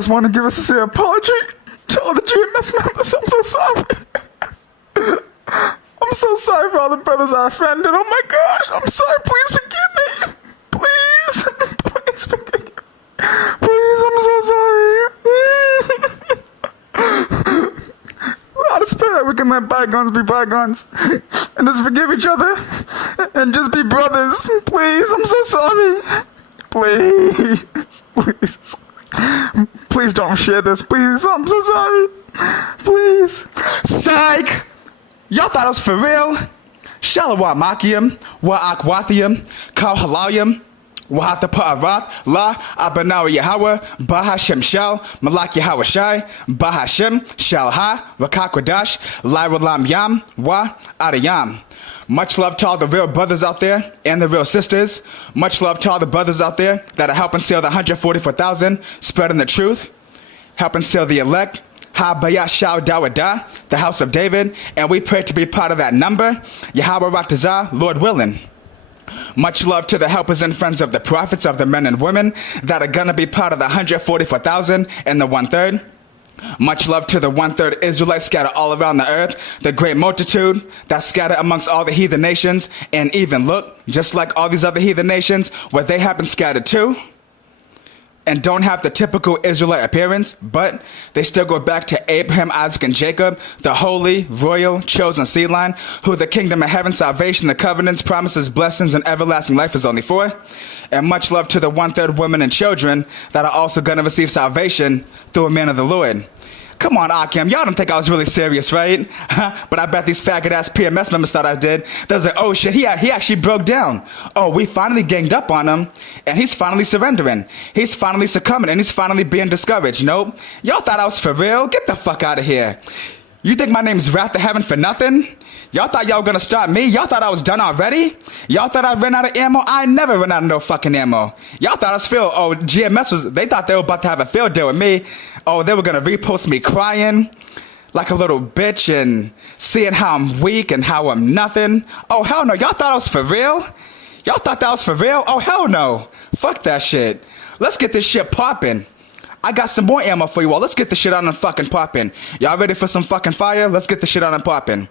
just want to give a sincere apology to all the GMS members. I'm so sorry. I'm so sorry for all the brothers I offended. Oh my gosh, I'm sorry. Please forgive me. Please. Please forgive me. Please, I'm so sorry. I just pray that we can let bygones be bygones and just forgive each other and just be brothers. Please, I'm so sorry. Please. Please. Please don't share this. Please, I'm so sorry. Please. Psych! Y'all thought it was for real? Shalawat Makiam, Wa Akwathiam, Kal Halayim, Wahata Pa'arath, La Abanawa Yahweh, Bahashem Shal, Malak Yahweh Shai, Bahashem, Shal Ha, Rakakwadash, Lyralam Yam, Wa Adayam. Much love to all the real brothers out there and the real sisters. Much love to all the brothers out there that are helping seal the 144,000, spreading the truth, helping seal the elect. Ha Bayat Shao Dawada, the house of David, and we pray to be part of that number. Yahweh Ratazah, Lord willing. Much love to the helpers and friends of the prophets, of the men and women that are gonna be part of the 144,000 and the 1/3. Much love to the 1/3 Israelites scattered all around the earth, the great multitude that's scattered amongst all the heathen nations, and even look, just like all these other heathen nations, where they have been scattered too, and don't have the typical Israelite appearance, but they still go back to Abraham, Isaac, and Jacob, the holy, royal, chosen seed line, who the kingdom of heaven, salvation, the covenants, promises, blessings, and everlasting life is only for. And much love to the 1/3 women and children that are also going to receive salvation through a man of the Lord. Come on, Akim, y'all don't think I was really serious, right? But I bet these faggot-ass PMS members thought I did. They was like, oh shit, he actually broke down. Oh, we finally ganged up on him, and he's finally surrendering. He's finally succumbing, and he's finally being discouraged. Nope. Y'all thought I was for real? Get the fuck out of here. You think my name's Wrath of Heaven for nothing? Y'all thought y'all were gonna stop me? Y'all thought I was done already? Y'all thought I ran out of ammo? I never ran out of no fucking ammo. Y'all thought I was field. Oh, GMS they thought they were about to have a field day with me. Oh, they were gonna repost me crying like a little bitch and seeing how I'm weak and how I'm nothing. Oh, hell no. Y'all thought I was for real? Y'all thought that was for real? Oh, hell no. Fuck that shit. Let's get this shit popping. I got some more ammo for you all. Let's get the shit on and fucking popping. Y'all ready for some fucking fire? Let's get the shit on and popping.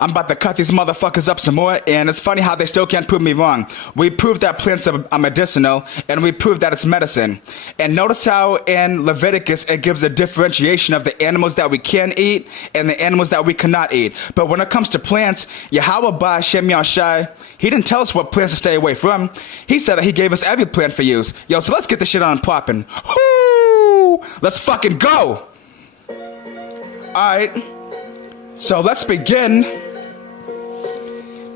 I'm about to cut these motherfuckers up some more, and it's funny how they still can't prove me wrong. We proved that plants are medicinal, and we proved that it's medicine. And notice how in Leviticus it gives a differentiation of the animals that we can eat and the animals that we cannot eat. But when it comes to plants, Yahweh Ba Shem Yahshai, he didn't tell us what plants to stay away from. He said that he gave us every plant for use. Yo, so let's get this shit on and popping. Whoo! Let's fucking go! Alright, so let's begin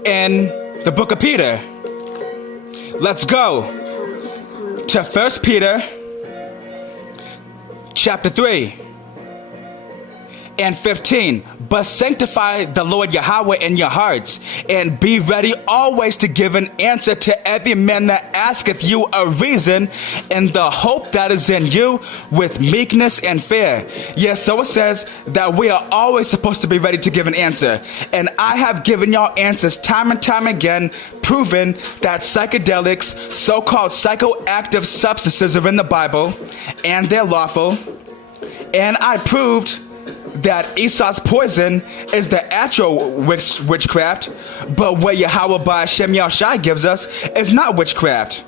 in the book of Peter. Let's go to 1 Peter chapter 3 and 15. But sanctify the Lord Yahweh in your hearts, and be ready always to give an answer to every man that asketh you a reason in the hope that is in you with meekness and fear. Yes, so it says that we are always supposed to be ready to give an answer. And I have given y'all answers time and time again, proven that psychedelics, so-called psychoactive substances are in the Bible, and they're lawful. And I proved that Esau's poison is the actual witchcraft, but what Yahweh Ba Shem Yahshai gives us is not witchcraft.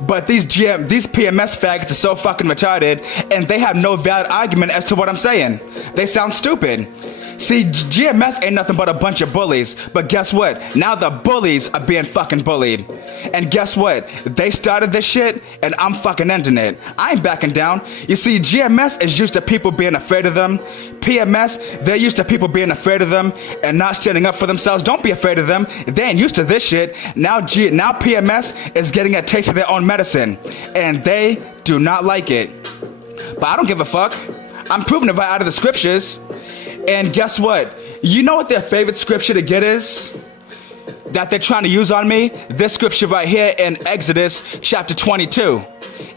But these PMS faggots are so fucking retarded, and they have no valid argument as to what I'm saying. They sound stupid. See, GMS ain't nothing but a bunch of bullies, but guess what? Now the bullies are being fucking bullied. And guess what? They started this shit, and I'm fucking ending it. I ain't backing down. You see, GMS is used to people being afraid of them. PMS, they're used to people being afraid of them and not standing up for themselves. Don't be afraid of them. They ain't used to this shit. Now PMS is getting a taste of their own medicine, and they do not like it. But I don't give a fuck. I'm proving it right out of the scriptures. And guess what? You know what their favorite scripture to get is? That they're trying to use on me? This scripture right here in Exodus chapter 22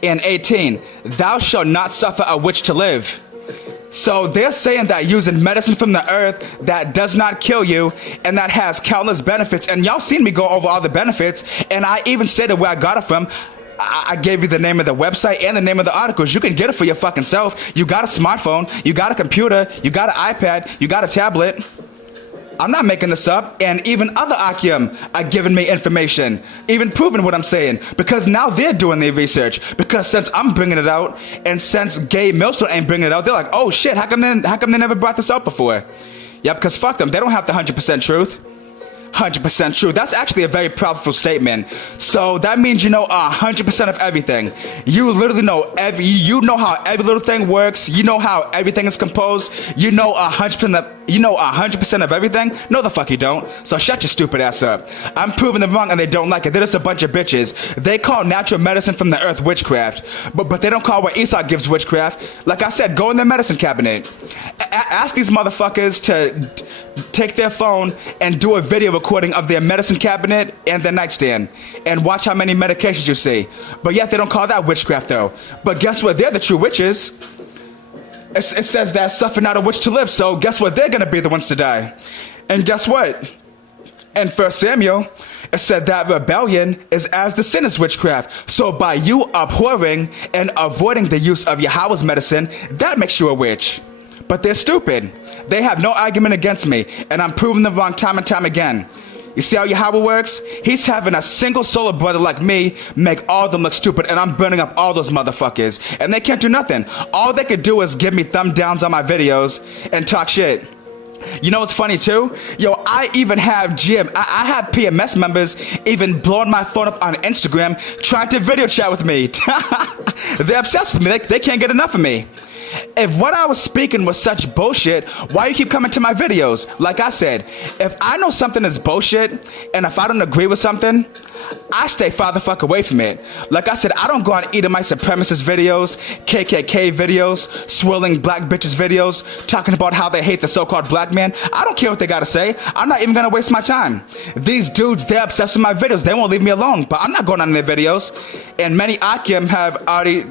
and 18. Thou shalt not suffer a witch to live. So they're saying that using medicine from the earth that does not kill you and that has countless benefits. And y'all seen me go over all the benefits. And I even stated where I got it from. I gave you the name of the website and the name of the articles. You can get it for your fucking self. You got a smartphone, you got a computer, you got an iPad, you got a tablet. I'm not making this up, and even other Akim are giving me information, even proving what I'm saying, because now they're doing their research. Because since I'm bringing it out, and since Gay Millstone ain't bringing it out, they're like, oh shit, how come they never brought this out before? Yeah, because fuck them, they don't have the 100% truth. 100% true. That's actually a very powerful statement. So that means you know 100% of everything. You literally know you know how every little thing works. You know how everything is composed. You know 100% of everything. No, the fuck you don't. So shut your stupid ass up. I'm proving them wrong, and they don't like it. They're just a bunch of bitches. They call natural medicine from the earth witchcraft, but they don't call what Esau gives witchcraft. Like I said, go in their medicine cabinet. Ask these motherfuckers to take their phone and do a video recording of their medicine cabinet and their nightstand and watch how many medications you see. But yet they don't call that witchcraft though. But guess what? They're the true witches. It says that suffer not a witch to live, so guess what? They're gonna be the ones to die. And guess what? In 1 Samuel, it said that rebellion is as the sin is witchcraft. So by you abhorring and avoiding the use of Yahweh's medicine, that makes you a witch. But they're stupid. They have no argument against me, and I'm proving them wrong time and time again. You see how Yahweh works? He's having a single solar brother like me make all of them look stupid, and I'm burning up all those motherfuckers. And they can't do nothing. All they could do is give me thumb downs on my videos and talk shit. You know what's funny too? Yo, I even have I have PMS members even blowing my phone up on Instagram trying to video chat with me. They're obsessed with me. They can't get enough of me. If what I was speaking was such bullshit, why do you keep coming to my videos? Like I said, if I know something is bullshit, and if I don't agree with something, I stay far the fuck away from it. Like I said, I don't go on Edomite supremacist videos, KKK videos, swirling black bitches videos, talking about how they hate the so-called black man. I don't care what they gotta say. I'm not even gonna waste my time. These dudes, they're obsessed with my videos. They won't leave me alone, but I'm not going on their videos. And many Akim have already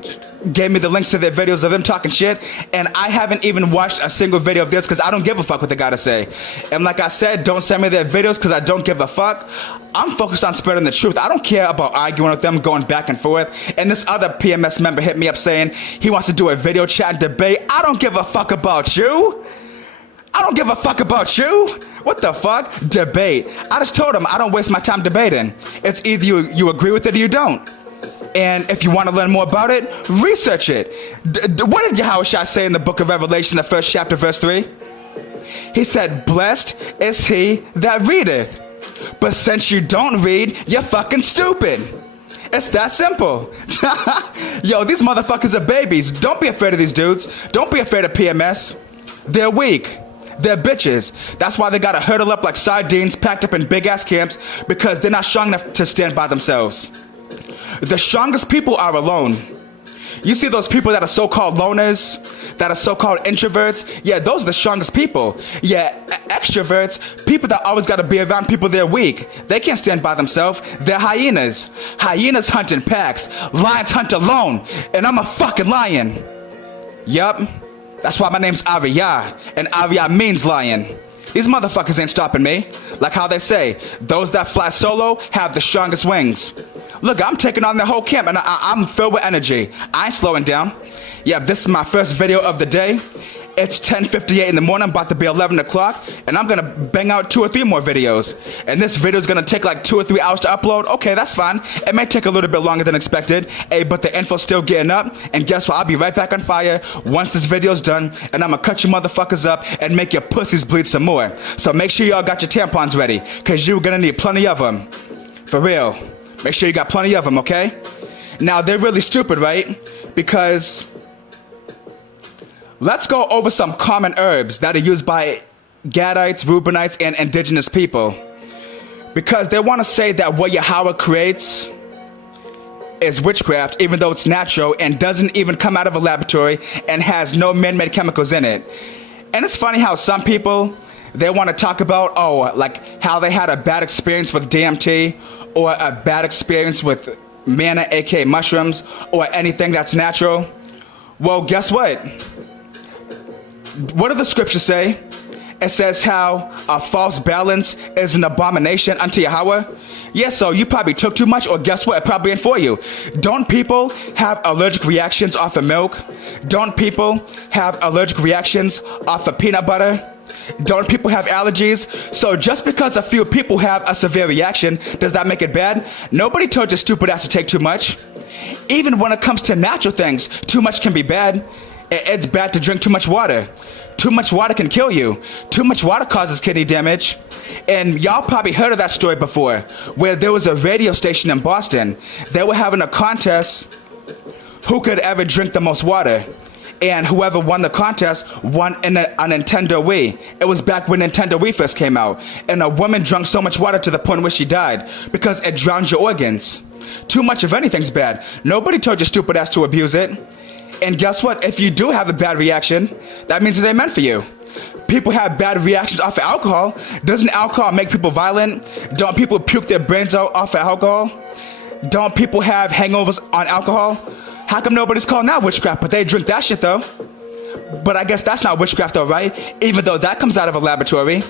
gave me the links to their videos of them talking shit, and I haven't even watched a single video of theirs because I don't give a fuck what they gotta say. And like I said, don't send me their videos because I don't give a fuck. I'm focused on spreading the truth. I don't care about arguing with them, going back and forth. And this other PMS member hit me up saying he wants to do a video chat and debate. I don't give a fuck about you. I don't give a fuck about you. What the fuck? Debate. I just told him I don't waste my time debating. It's either you agree with it or you don't. And if you want to learn more about it, research it. What did Yahushua say in the book of Revelation, the 1st chapter, verse 3? He said, blessed is he that readeth. But since you don't read, you're fucking stupid. It's that simple. Yo, these motherfuckers are babies. Don't be afraid of these dudes. Don't be afraid of PMS. They're weak. They're bitches. That's why they gotta hurdle up like sardines packed up in big ass camps, because they're not strong enough to stand by themselves. The strongest people are alone. You see those people that are so-called loners, that are so-called introverts? Yeah, those are the strongest people. Yeah, extroverts, people that always gotta be around people they're weak. They can't stand by themselves. They're hyenas. Hyenas hunt in packs. Lions hunt alone. And I'm a fucking lion. Yup. That's why my name's Ariyah. And Ariyah means lion. These motherfuckers ain't stopping me. Like how they say, those that fly solo have the strongest wings. Look, I'm taking on the whole camp, and I'm filled with energy. I ain't slowing down. Yeah, this is my first video of the day. It's 10:58 in the morning, about to be 11 o'clock, and I'm gonna bang out 2 or 3 more videos. And this video is gonna take like 2 or 3 hours to upload. Okay, that's fine. It may take a little bit longer than expected. Hey, but the info's still getting up, and guess what? I'll be right back on fire once this video's done, and I'm gonna cut you motherfuckers up and make your pussies bleed some more. So make sure y'all got your tampons ready, cause you're gonna need plenty of them. For real. Make sure you got plenty of them, okay? Now, they're really stupid, right? Because let's go over some common herbs that are used by Gadites, Reubenites, and indigenous people. Because they want to say that what Yahweh creates is witchcraft, even though it's natural and doesn't even come out of a laboratory and has no man-made chemicals in it. And it's funny how some people, they want to talk about, oh, like how they had a bad experience with DMT, or a bad experience with manna, aka mushrooms, or anything that's natural. Well, guess what? What do the scriptures say? It says how a false balance is an abomination unto Yahweh. Yeah, so you probably took too much, or guess what? It probably ain't for you. Don't people have allergic reactions off of milk? Don't people have allergic reactions off of peanut butter? Don't people have allergies? So just because a few people have a severe reaction, does that make it bad? Nobody told your stupid ass to take too much. Even when it comes to natural things, too much can be bad. It's bad to drink too much water. Too much water can kill you. Too much water causes kidney damage. And y'all probably heard of that story before, where there was a radio station in Boston. They were having a contest who could ever drink the most water. And whoever won the contest won a Nintendo Wii. It was back when Nintendo Wii first came out. And a woman drank so much water to the point where she died because it drowned your organs. Too much of anything's bad. Nobody told your stupid ass to abuse it. And guess what? If you do have a bad reaction, that means it ain't meant for you. People have bad reactions off of alcohol. Doesn't alcohol make people violent? Don't people puke their brains out off of alcohol? Don't people have hangovers on alcohol? How come nobody's calling that witchcraft, but they drink that shit though? But I guess that's not witchcraft though, right? Even though that comes out of a laboratory.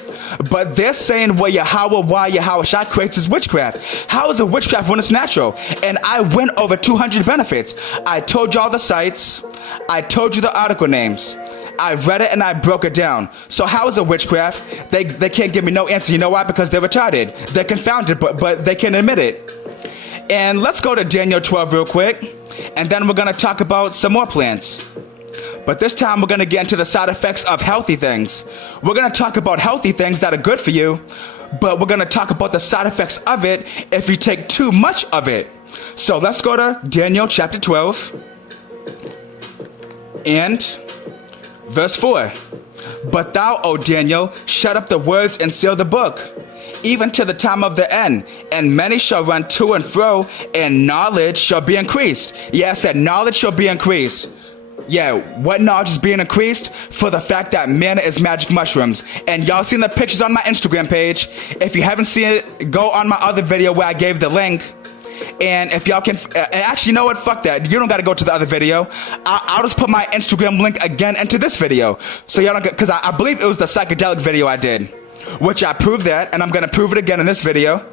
But they're saying why Yahweh Shai creates is witchcraft. How is it witchcraft when it's natural? And I went over 200 benefits. I told y'all the sites. I told you the article names. I read it and I broke it down. So how is it witchcraft? They can't give me no answer. You know why? Because they're retarded. They're confounded, but they can admit it. And let's go to Daniel 12 real quick. And then we're going to talk about some more plants. But this time we're going to get into the side effects of healthy things. We're going to talk about healthy things that are good for you, but we're going to talk about the side effects of it if you take too much of it. So let's go to Daniel chapter 12 and verse 4. But thou, O Daniel, shut up the words and seal the book, even to the time of the end, and many shall run to and fro, and knowledge shall be increased. Yeah, I said knowledge shall be increased. Yeah, what knowledge is being increased? For the fact that manna is magic mushrooms. And y'all seen the pictures on my Instagram page. If you haven't seen it, go on my other video where I gave the link. And if y'all can, actually, you know what? Fuck that. You don't got to go to the other video. I'll just put my Instagram link again into this video. So y'all don't get, because I believe it was the psychedelic video I did, which I proved that, and I'm going to prove it again in this video.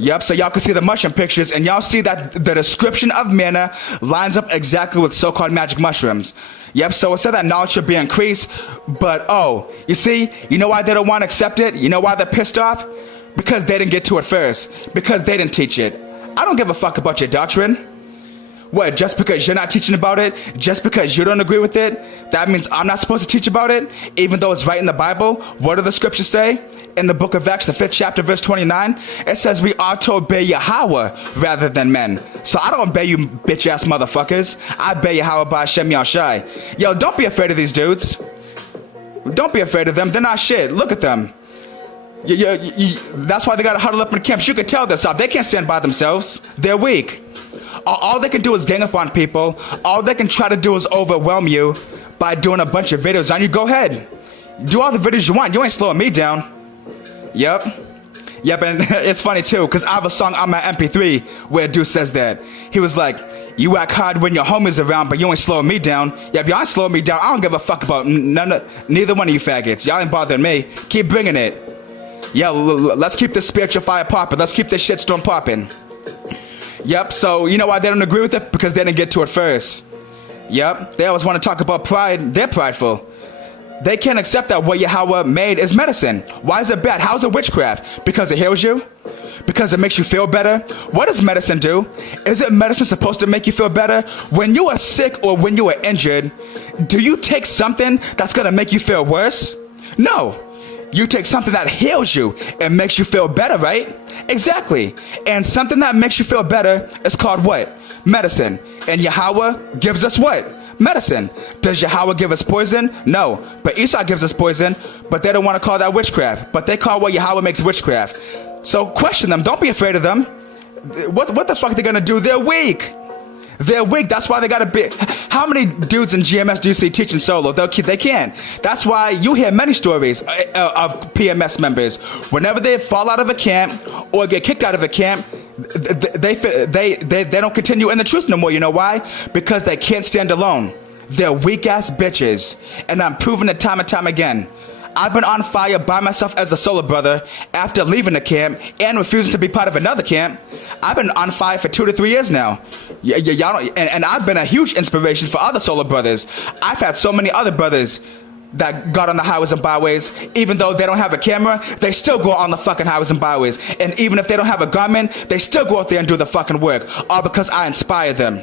Yep, so y'all can see the mushroom pictures, and y'all see that the description of manna lines up exactly with so-called magic mushrooms. Yep, so it said that knowledge should be increased, but oh, you see, you know why they don't want to accept it? You know why they're pissed off? Because they didn't get to it first. Because they didn't teach it. I don't give a fuck about your doctrine. What, just because you're not teaching about it, just because you don't agree with it, that means I'm not supposed to teach about it, even though it's right in the Bible? What do the scriptures say? In the book of Acts, the 5th chapter, verse 29, it says we ought to obey Yahweh rather than men. So I don't obey you bitch-ass motherfuckers. I obey Yahweh by Hashem Yahushai. Yo, don't be afraid of these dudes. Don't be afraid of them. They're not shit. Look at them. That's why they gotta huddle up in camps. You can tell this stuff. They can't stand by themselves. They're weak. All they can do is gang up on people. All they can try to do is overwhelm you by doing a bunch of videos on you. Go ahead. Do all the videos you want. You ain't slowing me down. Yep, and it's funny too, because I have a song on my MP3 where a dude says that. He was like, you act hard when your homies around, but you ain't slowing me down. Yep, y'all ain't slowing me down. I don't give a fuck about neither one of you faggots. Y'all ain't bothering me. Keep bringing it. Yeah, let's keep this spiritual fire popping. Let's keep this shitstorm popping. Yep, so you know why they don't agree with it? Because they didn't get to it first. Yep, they always want to talk about pride. They're prideful. They can't accept that what Yahweh made is medicine. Why is it bad? How is it witchcraft? Because it heals you? Because it makes you feel better? What does medicine do? Is it medicine supposed to make you feel better? When you are sick or when you are injured, do you take something that's going to make you feel worse? No. You take something that heals you and makes you feel better, right? Exactly. And something that makes you feel better is called what? Medicine. And Yahweh gives us what? Medicine. Does Yahweh give us poison? No. But Esau gives us poison, but they don't want to call that witchcraft. But they call what Yahweh makes witchcraft. So question them. Don't be afraid of them. What the fuck are they going to do? They're weak. They're weak. That's why they got to be. How many dudes in GMS do you see teaching solo? They can't. That's why you hear many stories of PMS members. Whenever they fall out of a camp or get kicked out of a camp, they don't continue in the truth no more. You know why? Because they can't stand alone. They're weak ass bitches, and I'm proving it time and time again. I've been on fire by myself as a solo brother after leaving the camp and refusing to be part of another camp. I've been on fire for 2 to 3 years now. Y'all don't, and I've been a huge inspiration for other solo brothers. I've had so many other brothers that got on the highways and byways. Even though they don't have a camera, they still go on the fucking highways and byways. And even if they don't have a gunman, they still go out there and do the fucking work, all because I inspire them.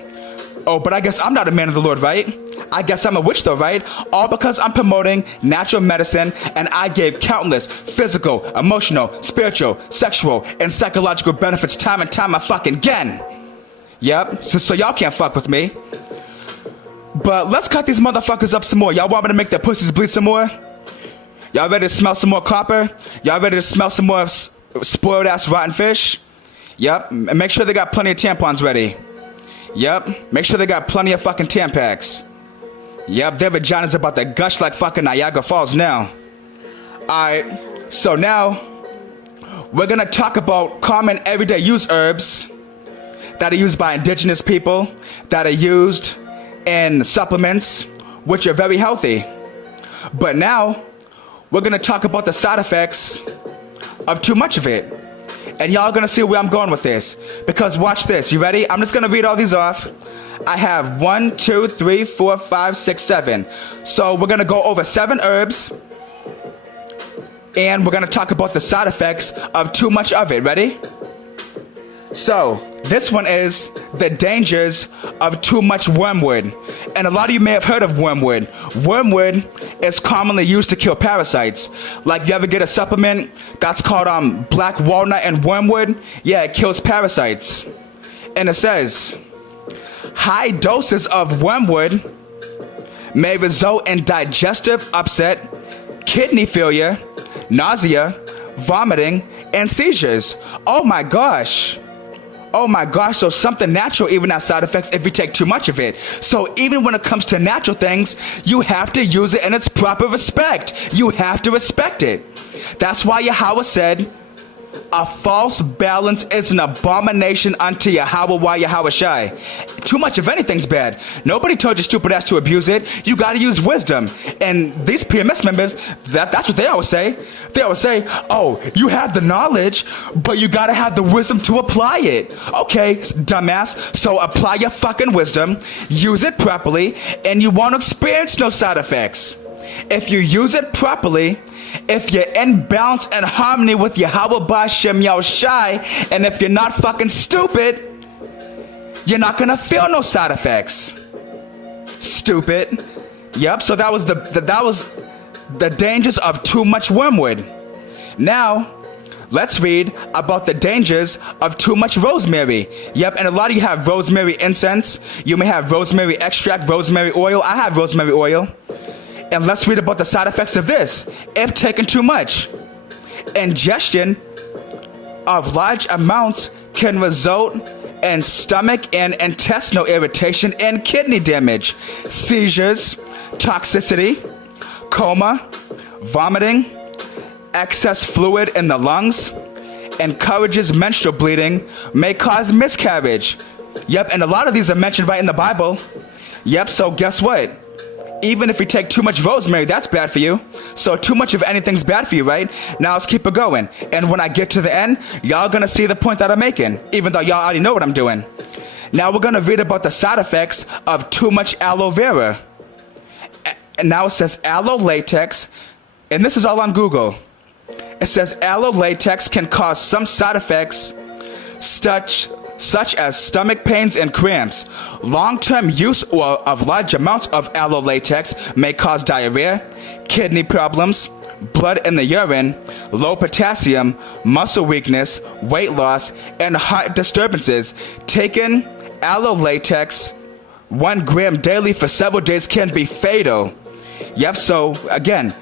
Oh, but I guess I'm not a man of the Lord, right? I guess I'm a witch though, right? All because I'm promoting natural medicine and I gave countless physical, emotional, spiritual, sexual, and psychological benefits time and time again. Yep, so y'all can't fuck with me. But let's cut these motherfuckers up some more. Y'all want me to make their pussies bleed some more? Y'all ready to smell some more copper? Y'all ready to smell some more spoiled ass rotten fish? Yep, make sure they got plenty of tampons ready. Yep, make sure they got plenty of fucking Tampax. Yep, their vagina's about to gush like fucking Niagara Falls now. Alright, so now we're gonna talk about common everyday use herbs that are used by indigenous people, that are used in supplements, which are very healthy. But now we're gonna talk about the side effects of too much of it. And y'all gonna see where I'm going with this. Because watch this, you ready? I'm just gonna read all these off. I have 1, 2, 3, 4, 5, 6, 7. So we're gonna go over 7 herbs. And we're gonna talk about the side effects of too much of it. Ready? So, this one is the dangers of too much wormwood. And a lot of you may have heard of wormwood. Wormwood is commonly used to kill parasites. Like, you ever get a supplement that's called black walnut and wormwood? Yeah, it kills parasites. And it says, high doses of wormwood may result in digestive upset, kidney failure, nausea, vomiting, and seizures. Oh my gosh. Oh my gosh, so something natural even has side effects if you take too much of it. So even when it comes to natural things, you have to use it in its proper respect. You have to respect it. That's why Yahweh said, a false balance is an abomination unto Yahweh while Yahweh shy. Too much of anything's bad. Nobody told you stupid ass to abuse it. You gotta use wisdom. And these PMS members, that's what they always say. They always say, oh, you have the knowledge, but you gotta have the wisdom to apply it. Okay, dumbass, so apply your fucking wisdom, use it properly, and you won't experience no side effects. If you use it properly, if you're in balance and harmony with Yahweh B'Shem Yahushai, and if you're not fucking stupid, you're not gonna feel no side effects. Stupid. Yep, so that was the dangers of too much wormwood. Now, let's read about the dangers of too much rosemary. Yep, and a lot of you have rosemary incense. You may have rosemary extract, rosemary oil. I have rosemary oil. And let's read about the side effects of this if taken too much. Ingestion of large amounts can result in stomach and intestinal irritation and kidney damage, seizures, toxicity, coma, vomiting, excess fluid in the lungs, encourages menstrual bleeding, may cause miscarriage. Yep, and a lot of these are mentioned right in the Bible. Yep, so guess what? Even if you take too much rosemary, that's bad for you. So too much of anything's bad for you, right? Now let's keep it going. And when I get to the end, y'all gonna see the point that I'm making, even though y'all already know what I'm doing. Now we're gonna read about the side effects of too much aloe vera. And now it says aloe latex, and this is all on Google. It says aloe latex can cause some side effects such as stomach pains and cramps. Long-term use of large amounts of aloe latex may cause diarrhea, kidney problems, blood in the urine, low potassium, muscle weakness, weight loss, and heart disturbances. Taking aloe latex 1 gram daily for several days can be fatal. Yep, so again,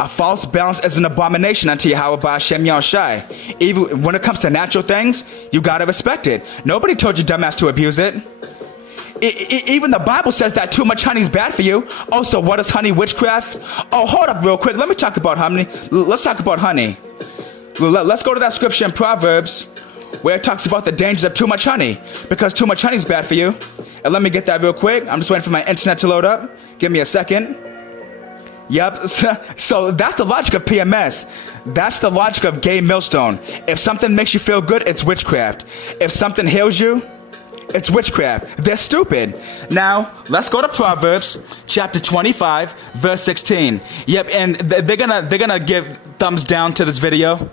a false balance is an abomination unto Yahweh B'Shem Yahushai. Even when it comes to natural things, you gotta respect it. Nobody told you dumbass to abuse it. Even the Bible says that too much honey is bad for you. Oh, so what is honey witchcraft? Oh, hold up real quick. Let me talk about honey. Let's talk about honey. Let's go to that scripture in Proverbs where it talks about the dangers of too much honey. Because too much honey is bad for you. And let me get that real quick. I'm just waiting for my internet to load up. Give me a second. Yep. So that's the logic of PMS. That's the logic of gay millstone. If something makes you feel good, it's witchcraft. If something heals you, it's witchcraft. They're stupid. Now, let's go to Proverbs chapter 25, verse 16. Yep, and they're gonna give thumbs down to this video.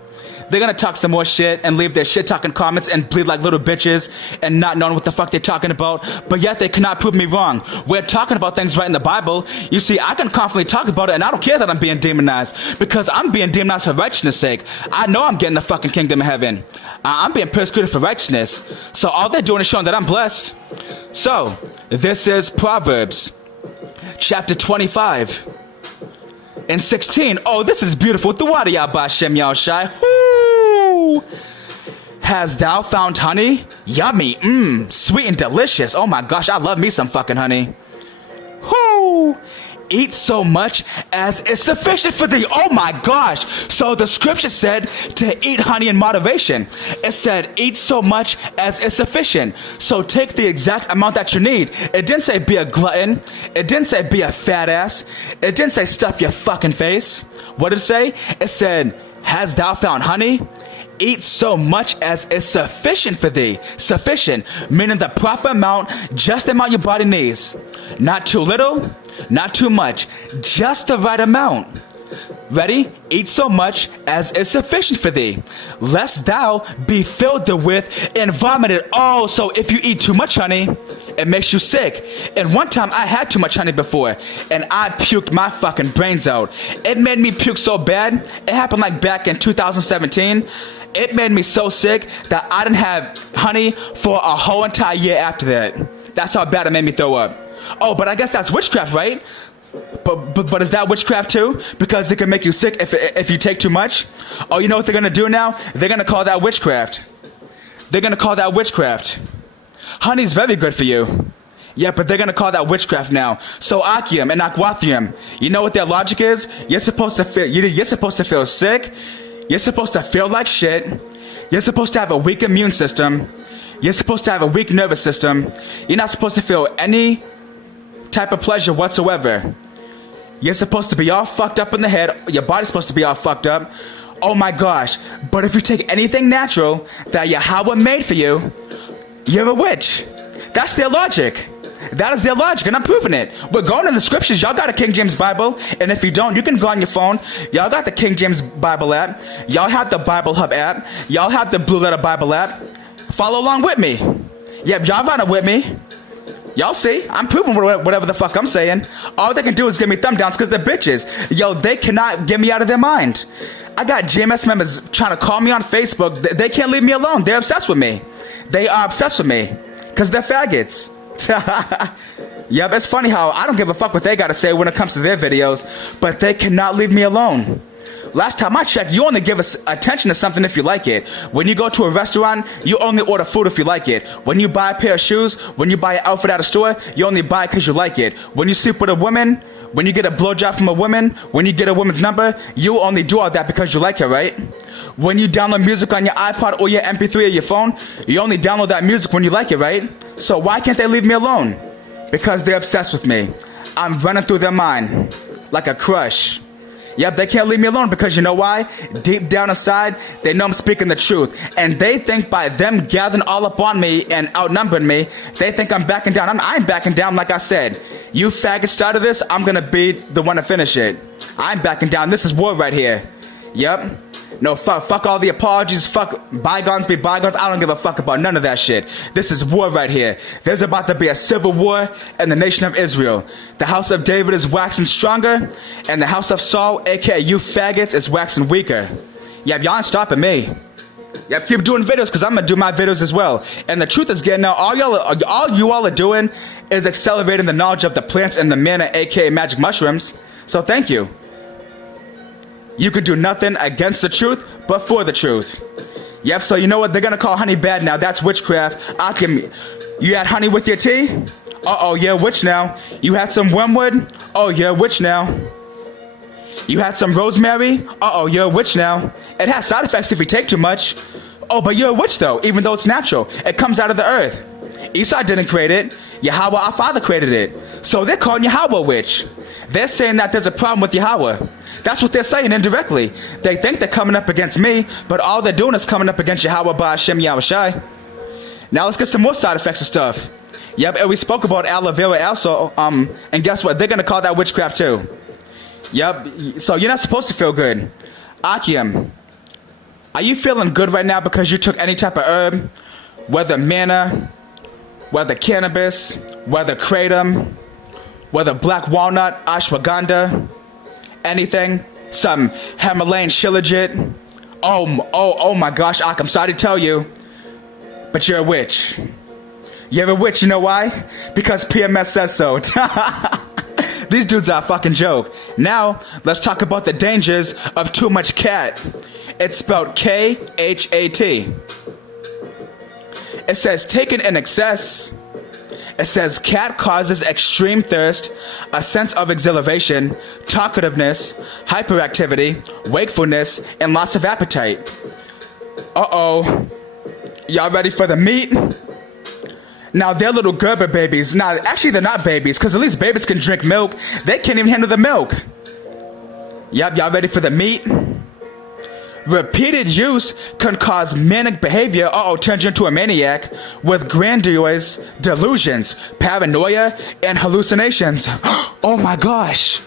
They're gonna talk some more shit and leave their shit talking comments and bleed like little bitches and not knowing what the fuck they're talking about, but yet they cannot prove me wrong. We're talking about things right in the Bible. You see, I can confidently talk about it and I don't care that I'm being demonized, because I'm being demonized for righteousness' sake. I know I'm getting the fucking kingdom of heaven. I'm being persecuted for righteousness. So all they're doing is showing that I'm blessed. So, this is Proverbs chapter 25 and 16. Oh, this is beautiful. Thuwadiya Bashem Yahushai. Has thou found honey? Yummy, sweet and delicious. Oh my gosh, I love me some fucking honey. Whoo! Eat so much as is sufficient for thee. Oh my gosh. So the scripture said to eat honey in moderation. It said eat so much as is sufficient. So take the exact amount that you need. It didn't say be a glutton. It didn't say be a fat ass. It didn't say stuff your fucking face. What did it say? It said, has thou found honey? Eat so much as is sufficient for thee. Sufficient, meaning the proper amount, just the amount your body needs. Not too little, not too much, just the right amount. Ready? Eat so much as is sufficient for thee, lest thou be filled therewith and vomited. Oh, so if you eat too much honey, it makes you sick. And one time I had too much honey before, and I puked my fucking brains out. It made me puke so bad. It happened like back in 2017. It made me so sick that I didn't have honey for a whole entire year after that. That's how bad it made me throw up. Oh, but I guess that's witchcraft, right? But is that witchcraft too? Because it can make you sick if you take too much? Oh, you know what they're going to do now? They're going to call that witchcraft. They're going to call that witchcraft. Honey's very good for you. Yeah, but they're going to call that witchcraft now. So Achium and Aquathium, you know what their logic is? You're supposed to feel sick. You're supposed to feel like shit. You're supposed to have a weak immune system. You're supposed to have a weak nervous system. You're not supposed to feel any type of pleasure whatsoever. You're supposed to be all fucked up in the head. Your body's supposed to be all fucked up. Oh my gosh. But if you take anything natural that Yahweh made for you, you're a witch. That's their logic. That is their logic, and I'm proving it. We're going in the scriptures. Y'all got a King James Bible, and if you don't, you can go on your phone. Y'all got the King James Bible app. Y'all have the Bible Hub app. Y'all have the Blue Letter Bible app. Follow along with me. Yep, y'all run it with me. Y'all see, I'm proving whatever the fuck I'm saying. All they can do is give me thumb downs because they're bitches. Yo, they cannot get me out of their mind. I got GMS members trying to call me on Facebook. They can't leave me alone. They're obsessed with me. They are obsessed with me because they're faggots. Yep, it's funny how I don't give a fuck what they gotta say when it comes to their videos, but they cannot leave me alone. Last time I checked, you only give us attention to something if you like it. When you go to a restaurant, you only order food if you like it. When you buy a pair of shoes, when you buy an outfit at a store, you only buy it because you like it. When you sleep with a woman, when you get a blowjob from a woman, when you get a woman's number, you only do all that because you like her, right? When you download music on your iPod or your MP3 or your phone, you only download that music when you like it, right? So why can't they leave me alone? Because they're obsessed with me. I'm running through their mind like a crush. Yep, they can't leave me alone because you know why? Deep down inside, they know I'm speaking the truth. And they think by them gathering all up on me and outnumbering me, they think I'm backing down. I'm backing down like I said. You faggots started this, I'm gonna be the one to finish it. I'm backing down. This is war right here. Yep. No, fuck all the apologies, fuck bygones be bygones. I don't give a fuck about none of that shit. This is war right here. There's about to be a civil war in the nation of Israel. The house of David is waxing stronger, and the house of Saul, aka you faggots, is waxing weaker. Yep, y'all ain't stopping me. Yep, keep doing videos, because I'm going to do my videos as well. And the truth is getting out, all you all are doing is accelerating the knowledge of the plants and the manna, aka magic mushrooms. So thank you. You can do nothing against the truth, but for the truth. Yep, so you know what? They're going to call honey bad now. That's witchcraft. You had honey with your tea? Uh-oh, yeah, witch now. You had some wormwood? Oh, yeah, witch now. You had some rosemary? Uh-oh, you're a witch now. It has side effects if you take too much. Oh, but you're a witch, though, even though it's natural. It comes out of the earth. Esau didn't create it. Yahweh our Father created it. So they're calling Yahweh a witch. They're saying that there's a problem with Yahweh. That's what they're saying indirectly. They think they're coming up against me, but all they're doing is coming up against Yahweh by Hashem Yahushai. Now let's get some more side effects of stuff. Yep, and we spoke about aloe vera also, and guess what? They're going to call that witchcraft too. Yep, so you're not supposed to feel good. Akim, are you feeling good right now because you took any type of herb? Whether manna, whether cannabis, whether kratom, whether black walnut, ashwagandha, anything, some Himalayan shilajit. Oh my gosh, I'm sorry to tell you, but you're a witch. You're a witch, you know why? Because PMS says so. These dudes are a fucking joke. Now, let's talk about the dangers of too much cat. It's spelled K-H-A-T. It says taken in excess. It says cat causes extreme thirst, a sense of exhilaration, talkativeness, hyperactivity, wakefulness, and loss of appetite. Uh-oh. Y'all ready for the meat? Now, they're little Gerber babies. Now, actually, they're not babies, because at least babies can drink milk. They can't even handle the milk. Yep, y'all ready for the meat? Repeated use can cause manic behavior, turns you into a maniac, with grandiose delusions, paranoia, and hallucinations. Oh my gosh.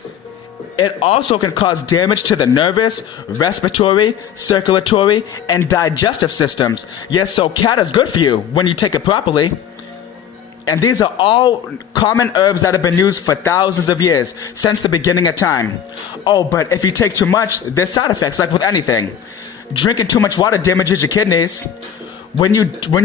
It also can cause damage to the nervous, respiratory, circulatory, and digestive systems. Yes, so cat is good for you when you take it properly. And these are all common herbs that have been used for thousands of years, since the beginning of time. Oh, but if you take too much, there's side effects, like with anything. Drinking too much water damages your kidneys. When you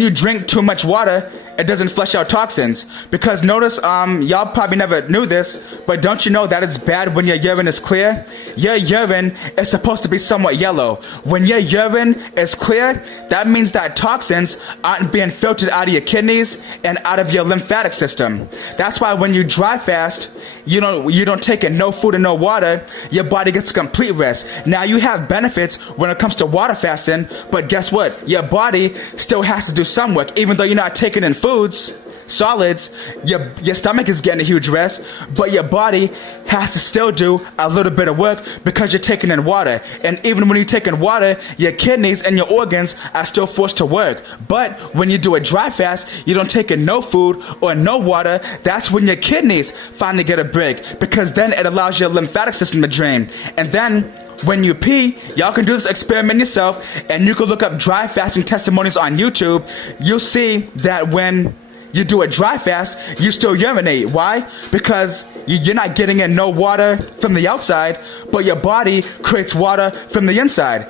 drink too much water, it doesn't flush out toxins. Because notice, y'all probably never knew this, but don't you know that it's bad when your urine is clear? Your urine is supposed to be somewhat yellow. When your urine is clear, that means that toxins aren't being filtered out of your kidneys and out of your lymphatic system. That's why when you dry fast, you don't take in no food and no water, your body gets a complete rest. Now you have benefits when it comes to water fasting, but guess what? Your body still has to do some work. Even though you're not taking in foods, solids, your stomach is getting a huge rest, but your body has to still do a little bit of work because you're taking in water. And even when you take in water, your kidneys and your organs are still forced to work. But when you do a dry fast, you don't take in no food or no water, that's when your kidneys finally get a break, because then it allows your lymphatic system to drain. And then when you pee, y'all can do this experiment yourself, and you can look up dry fasting testimonies on YouTube. You'll see that when you do a dry fast, you still urinate. Why? Because you're not getting in no water from the outside, but your body creates water from the inside.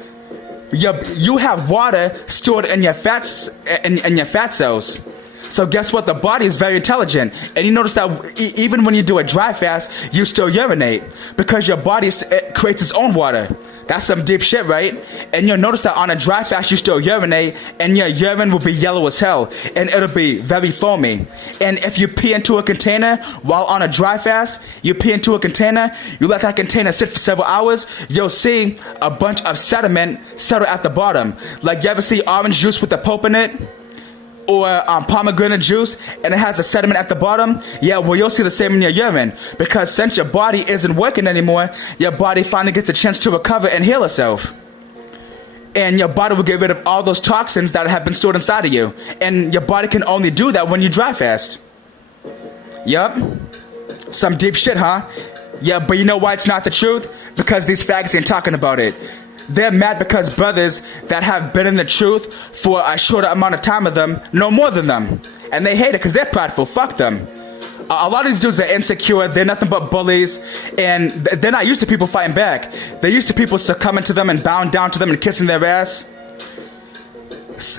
You have water stored in your fats and your fat cells. So guess what? The body is very intelligent. And you notice that even when you do a dry fast, you still urinate, because your body creates its own water. That's some deep shit, right? And you'll notice that on a dry fast, you still urinate, and your urine will be yellow as hell, and it'll be very foamy. And if you pee into a container while on a dry fast, you pee into a container, you let that container sit for several hours, you'll see a bunch of sediment settle at the bottom. Like, you ever see orange juice with the pulp in it? Or pomegranate juice, and it has a sediment at the bottom? Yeah, well, you'll see the same in your urine, because since your body isn't working anymore, your body finally gets a chance to recover and heal itself. And your body will get rid of all those toxins that have been stored inside of you. And your body can only do that when you dry fast. Yup. Some deep shit, huh? Yeah, but you know why it's not the truth? Because these faggots ain't talking about it. They're mad because brothers that have been in the truth for a shorter amount of time of them know more than them. And they hate it because they're prideful. Fuck them. A lot of these dudes are insecure. They're nothing but bullies. And they're not used to people fighting back. They're used to people succumbing to them and bowing down to them and kissing their ass.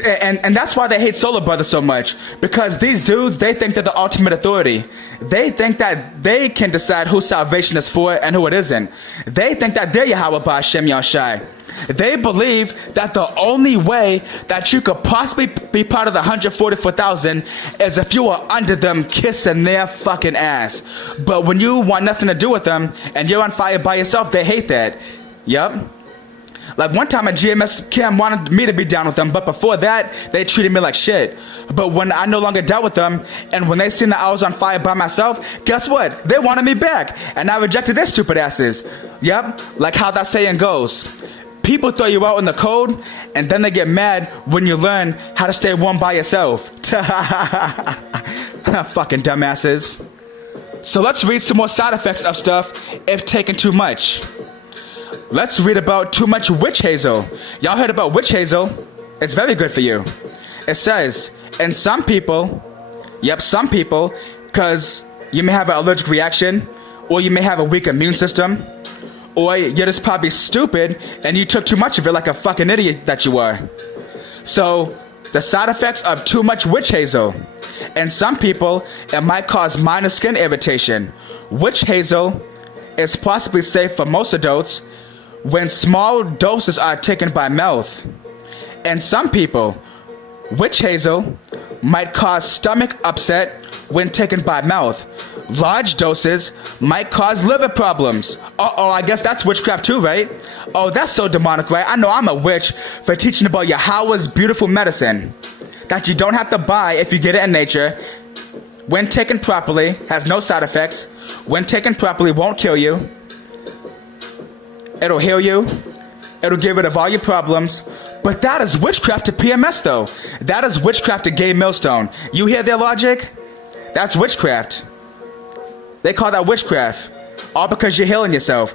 And that's why they hate Solar Brothers so much. Because these dudes, they think they're the ultimate authority. They think that they can decide who salvation is for and who it isn't. They think that they're Yahweh by Hashem Yahushai. They believe that the only way that you could possibly be part of the 144,000 is if you are under them kissing their fucking ass. But when you want nothing to do with them and you're on fire by yourself, they hate that. Yup. Like one time a GMS Cam wanted me to be down with them, but before that, they treated me like shit. But when I no longer dealt with them, and when they seen that I was on fire by myself, guess what? They wanted me back, and I rejected their stupid asses. Yep, like how that saying goes. People throw you out in the cold, and then they get mad when you learn how to stay warm by yourself. Fucking dumbasses. So let's read some more side effects of stuff if taken too much. Let's read about too much witch hazel. Y'all heard about witch hazel? It's very good for you. It says, in some people, some people, because you may have an allergic reaction, or you may have a weak immune system, or you're just probably stupid and you took too much of it like a fucking idiot that you are. So, the side effects of too much witch hazel. In some people, it might cause minor skin irritation. Witch hazel is possibly safe for most adults when small doses are taken by mouth. In some people, witch hazel might cause stomach upset when taken by mouth. Large doses might cause liver problems. Uh-oh, I guess that's witchcraft too, right? Oh, that's so demonic, right? I know I'm a witch for teaching about Yahweh's beautiful medicine that you don't have to buy if you get it in nature. When taken properly, has no side effects. When taken properly, won't kill you. It'll heal you. It'll get rid of all your problems. But that is witchcraft to PMS, though. That is witchcraft to gay millstone. You hear their logic? That's witchcraft. They call that witchcraft. All because you're healing yourself.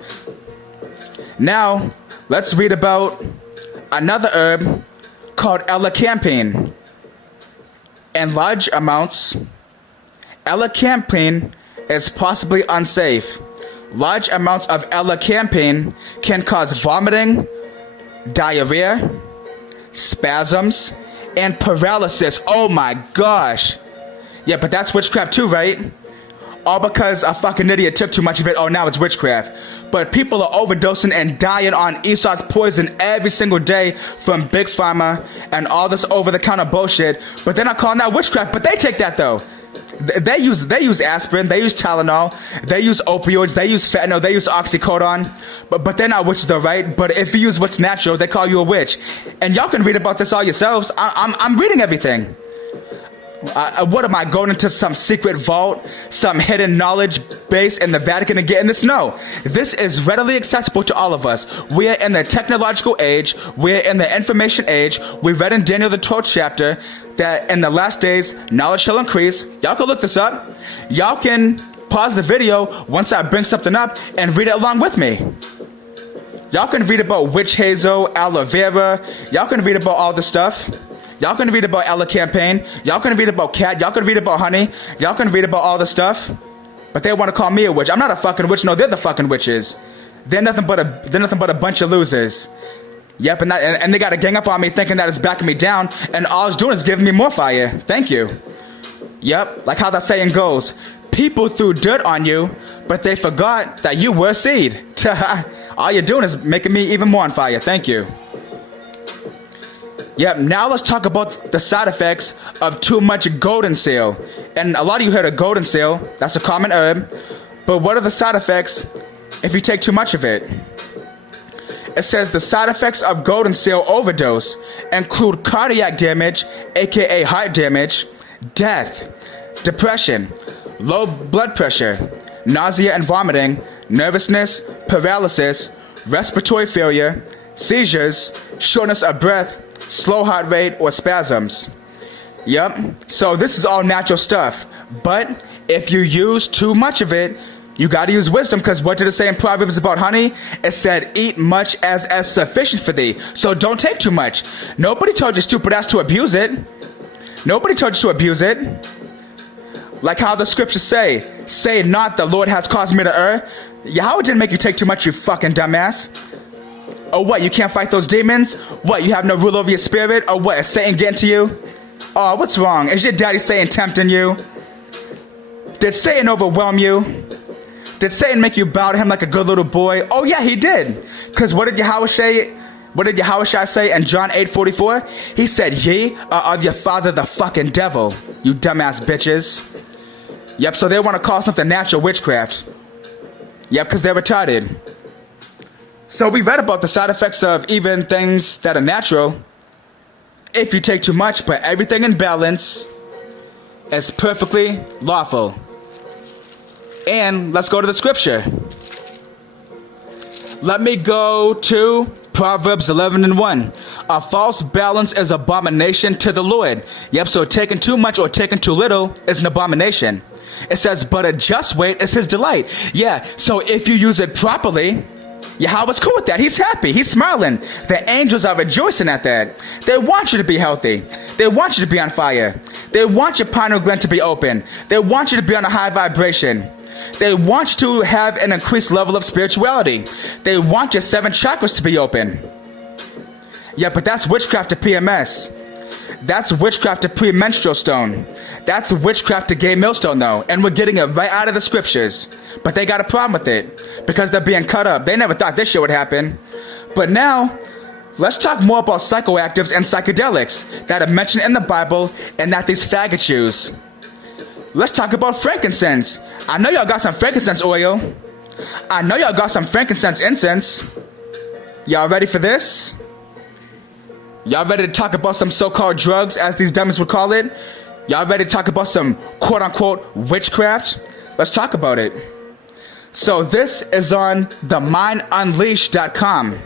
Now, let's read about another herb called elecampane. In large amounts, elecampane is possibly unsafe. Large amounts of elecampane can cause vomiting, diarrhea, spasms, and paralysis. Oh my gosh. Yeah, but that's witchcraft too, right? All because a fucking idiot took too much of it. Oh, now it's witchcraft. But people are overdosing and dying on Esau's poison every single day from Big Pharma and all this over-the-counter bullshit. But they're not calling that witchcraft. But they take that though. They use aspirin, they use Tylenol, they use opioids, they use fentanyl, they use oxycodone. But they're not witches though, right? But if you use what's natural, they call you a witch. And y'all can read about this all yourselves. I'm reading everything. What am I going into some secret vault, some hidden knowledge base in the Vatican and getting this? No, this is readily accessible to all of us. We are in the technological age. We're in the information age. We read in Daniel the 12th chapter that in the last days, knowledge shall increase. Y'all can look this up. Y'all can pause the video once I bring something up and read it along with me. Y'all can read about witch hazel, aloe vera. Y'all can read about all this stuff. Y'all can read about elecampane. Y'all can read about cat. Y'all can read about honey. Y'all can read about all the stuff. But they want to call me a witch. I'm not a fucking witch. No, they're the fucking witches. They're nothing but a bunch of losers. Yep, and they got a gang up on me thinking that it's backing me down, and all it's doing is giving me more fire. Thank you. Yep, like how that saying goes. People threw dirt on you, but they forgot that you were seed. All you're doing is making me even more on fire. Thank you. Yep, now let's talk about the side effects of too much golden seal. And a lot of you heard of golden seal. That's a common herb. But what are the side effects if you take too much of it? It says the side effects of golden seal overdose include cardiac damage, aka heart damage, death, depression, low blood pressure, nausea and vomiting, nervousness, paralysis, respiratory failure, seizures, shortness of breath, slow heart rate, or spasms. Yep, so this is all natural stuff. But if you use too much of it, you gotta use wisdom, because what did it say in Proverbs about honey? It said, eat much as sufficient for thee. So don't take too much. Nobody told your stupid ass to abuse it. Nobody told you to abuse it. Like how the scriptures say not the Lord has caused me to err. Yahweh didn't make you take too much, you fucking dumbass. Or what, you can't fight those demons? What, you have no rule over your spirit? Or what, is Satan getting to you? Oh, what's wrong? Is your daddy Satan tempting you? Did Satan overwhelm you? Did Satan make you bow to him like a good little boy? Oh yeah, he did. Because what did Yahweh say in John 8:44? He said, ye are of your father the fucking devil, you dumbass bitches. Yep, so they want to call something natural witchcraft. Yep, because they're retarded. So we read about the side effects of even things that are natural. If you take too much, but everything in balance is perfectly lawful. And let's go to the scripture. Let me go to Proverbs 11:1. A false balance is abomination to the Lord. Yep, so taking too much or taking too little is an abomination. It says, but a just weight is his delight. Yeah, so if you use it properly, Yahweh's cool with that. He's happy. He's smiling. The angels are rejoicing at that. They want you to be healthy. They want you to be on fire. They want your pineal gland to be open. They want you to be on a high vibration. They want you to have an increased level of spirituality. They want your 7 chakras to be open. Yeah, but that's witchcraft to PMS. That's witchcraft to premenstrual stone. That's witchcraft to gay millstone, though. And we're getting it right out of the scriptures. But they got a problem with it because they're being cut up. They never thought this shit would happen. But now, let's talk more about psychoactives and psychedelics that are mentioned in the Bible and that these faggots use. Let's talk about frankincense. I know y'all got some frankincense oil. I know y'all got some frankincense incense. Y'all ready for this? Y'all ready to talk about some so-called drugs, as these dummies would call it? Y'all ready to talk about some quote-unquote witchcraft? Let's talk about it. So this is on themindunleashed.com.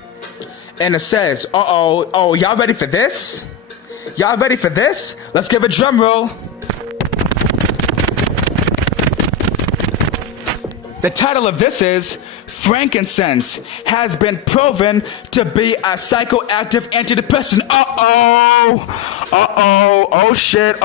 And it says, y'all ready for this? Y'all ready for this? Let's give a drum roll. The title of this is Frankincense has been proven to be a psychoactive antidepressant. Oh shit,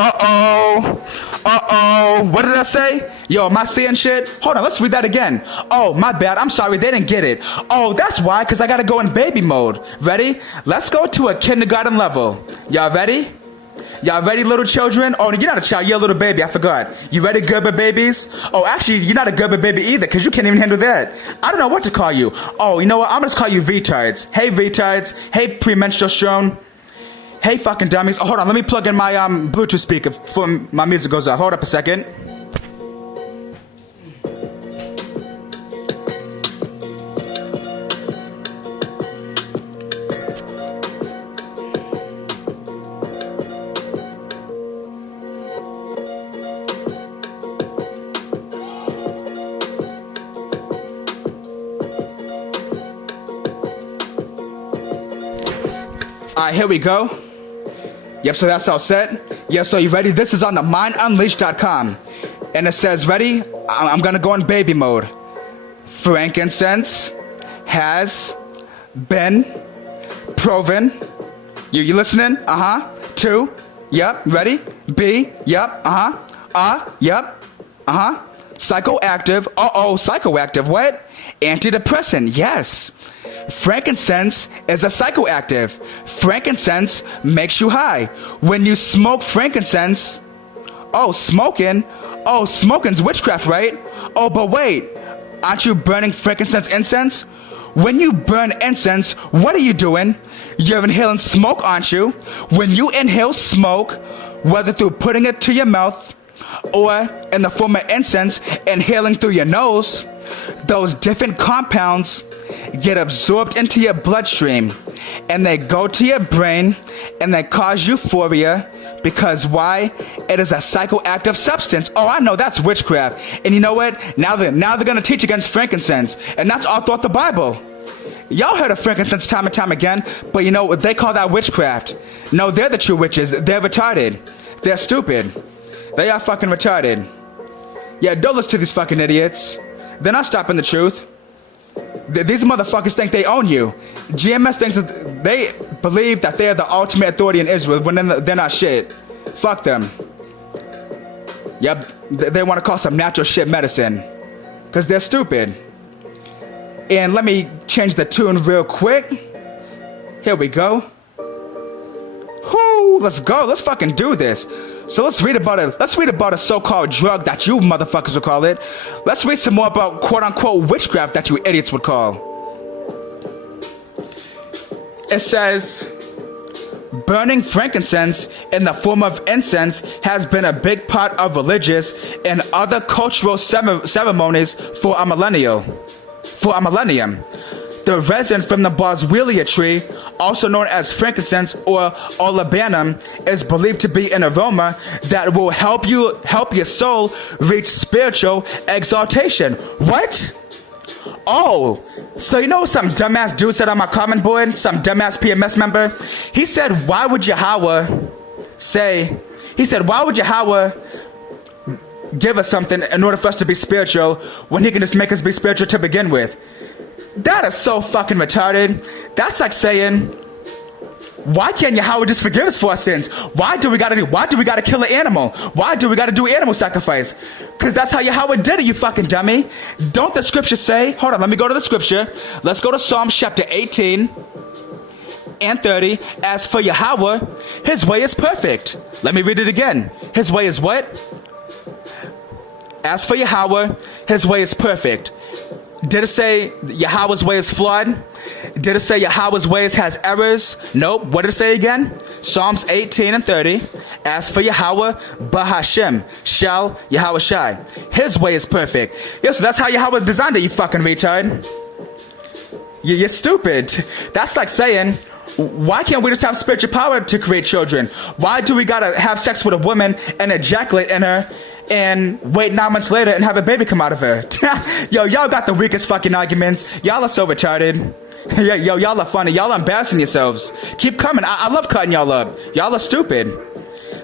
what did I say? Yo, am I seeing shit? Hold on, let's read that again. Oh, my bad, I'm sorry, they didn't get it. Oh, that's why, because I gotta go in baby mode. Ready? Let's go to a kindergarten level. Y'all ready? Y'all ready, little children? Oh, you're not a child, you're a little baby, I forgot. You ready, Gerber babies? Oh, actually, you're not a Gerber baby either, because you can't even handle that. I don't know what to call you. Oh, you know what? I'm going to call you retards. Hey, retards. Hey, premenstrual strone. Hey, fucking dummies. Oh, hold on, let me plug in my Bluetooth speaker before my music goes off. Hold up a second. Alright, here we go. Yep, so that's all set. Yeah, so you ready? This is on the mindunleashed.com. And it says, ready? I'm gonna go in baby mode. Frankincense has been proven. You listening? To. Yep, ready? B. Yep, yep, Psychoactive. Psychoactive. What? Antidepressant. Yes. Frankincense is a psychoactive. Frankincense makes you high. When you smoke frankincense, smoking's witchcraft, right? Oh, but wait, aren't you burning frankincense incense? When you burn incense, what are you doing? You're inhaling smoke, aren't you? When you inhale smoke, whether through putting it to your mouth or in the form of incense, inhaling through your nose, those different compounds get absorbed into your bloodstream and they go to your brain and they cause euphoria because why? It is a psychoactive substance. Oh, I know, that's witchcraft. And you know what? Now they're going to teach against frankincense, and that's all throughout the Bible. Y'all heard of frankincense time and time again, but you know what? They call that witchcraft. No, they're the true witches. They're retarded. They're stupid. They are fucking retarded. Yeah, don't listen to these fucking idiots. They're not stopping the truth. These motherfuckers think they own you. GMS thinks that they believe that they are the ultimate authority in Israel when they're not shit. Fuck them. Yep, they want to call some natural shit medicine. Because they're stupid. And let me change the tune real quick. Here we go. Whoo, let's go. Let's fucking do this. So let's read about a so-called drug that you motherfuckers would call it. Let's read some more about quote-unquote witchcraft that you idiots would call. It says, burning frankincense in the form of incense has been a big part of religious and other cultural ceremonies for a millennium. The resin from the boswellia tree, also known as frankincense or olibanum, is believed to be an aroma that will help your soul reach spiritual exaltation. What? Oh, so you know some dumbass dude said on my comment board, some dumbass PMS member? He said, why would Yahweh give us something in order for us to be spiritual when he can just make us be spiritual to begin with? That is so fucking retarded. That's like saying, why can't Yahweh just forgive us for our sins? Why do we gotta kill an animal? Why do we gotta do animal sacrifice? Because that's how Yahweh did it, you fucking dummy. Don't the scripture say, hold on, let me go to the scripture. Let's go to Psalms chapter 18 and 30. As for Yahweh, his way is perfect. Let me read it again. His way is what? As for Yahweh, his way is perfect. Did it say Yahweh's way is flawed? Did it say Yahweh's ways has errors? Nope. What did it say again? Psalms 18 and 30. As for Yahweh, Bahashem, Shal Yahweh Shai. His way is perfect. Yeah, so that's how Yahweh designed it, you fucking retard. You're stupid. That's like saying, why can't we just have spiritual power to create children? Why do we gotta have sex with a woman and ejaculate in her and wait 9 months later and have a baby come out of her? Yo, y'all got the weakest fucking arguments. Y'all are so retarded. Yo, y'all are funny. Y'all are embarrassing yourselves. Keep coming. I love cutting y'all up. Y'all are stupid.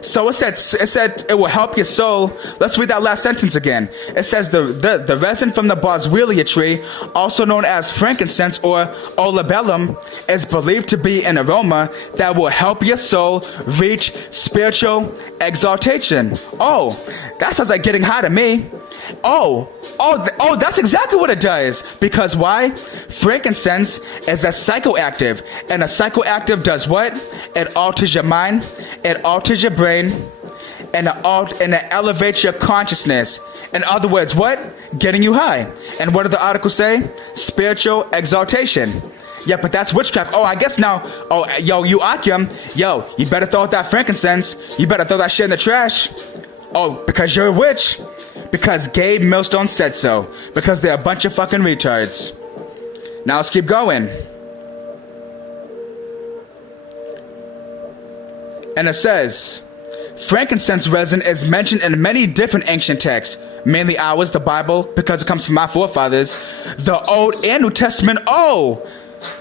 So it said it will help your soul. Let's read that last sentence again. It says the resin from the boswellia tree, also known as frankincense or olibellum, is believed to be an aroma that will help your soul reach spiritual exaltation. Oh, that sounds like getting high to me. Oh, that's exactly what it does. Because why? Frankincense is a psychoactive. And a psychoactive does what? It alters your mind. It alters your brain. And it elevates your consciousness. In other words, what? Getting you high. And what do the articles say? Spiritual exaltation. Yeah, but that's witchcraft. Oh, I guess now. Oh, yo, you Akim. Yo, you better throw out that frankincense. You better throw that shit in the trash. Oh, because you're a witch. Because Gabe Millstone said so. Because they're a bunch of fucking retards. Now let's keep going. And it says, frankincense resin is mentioned in many different ancient texts. Mainly ours, the Bible, because it comes from my forefathers. The Old and New Testament. Oh,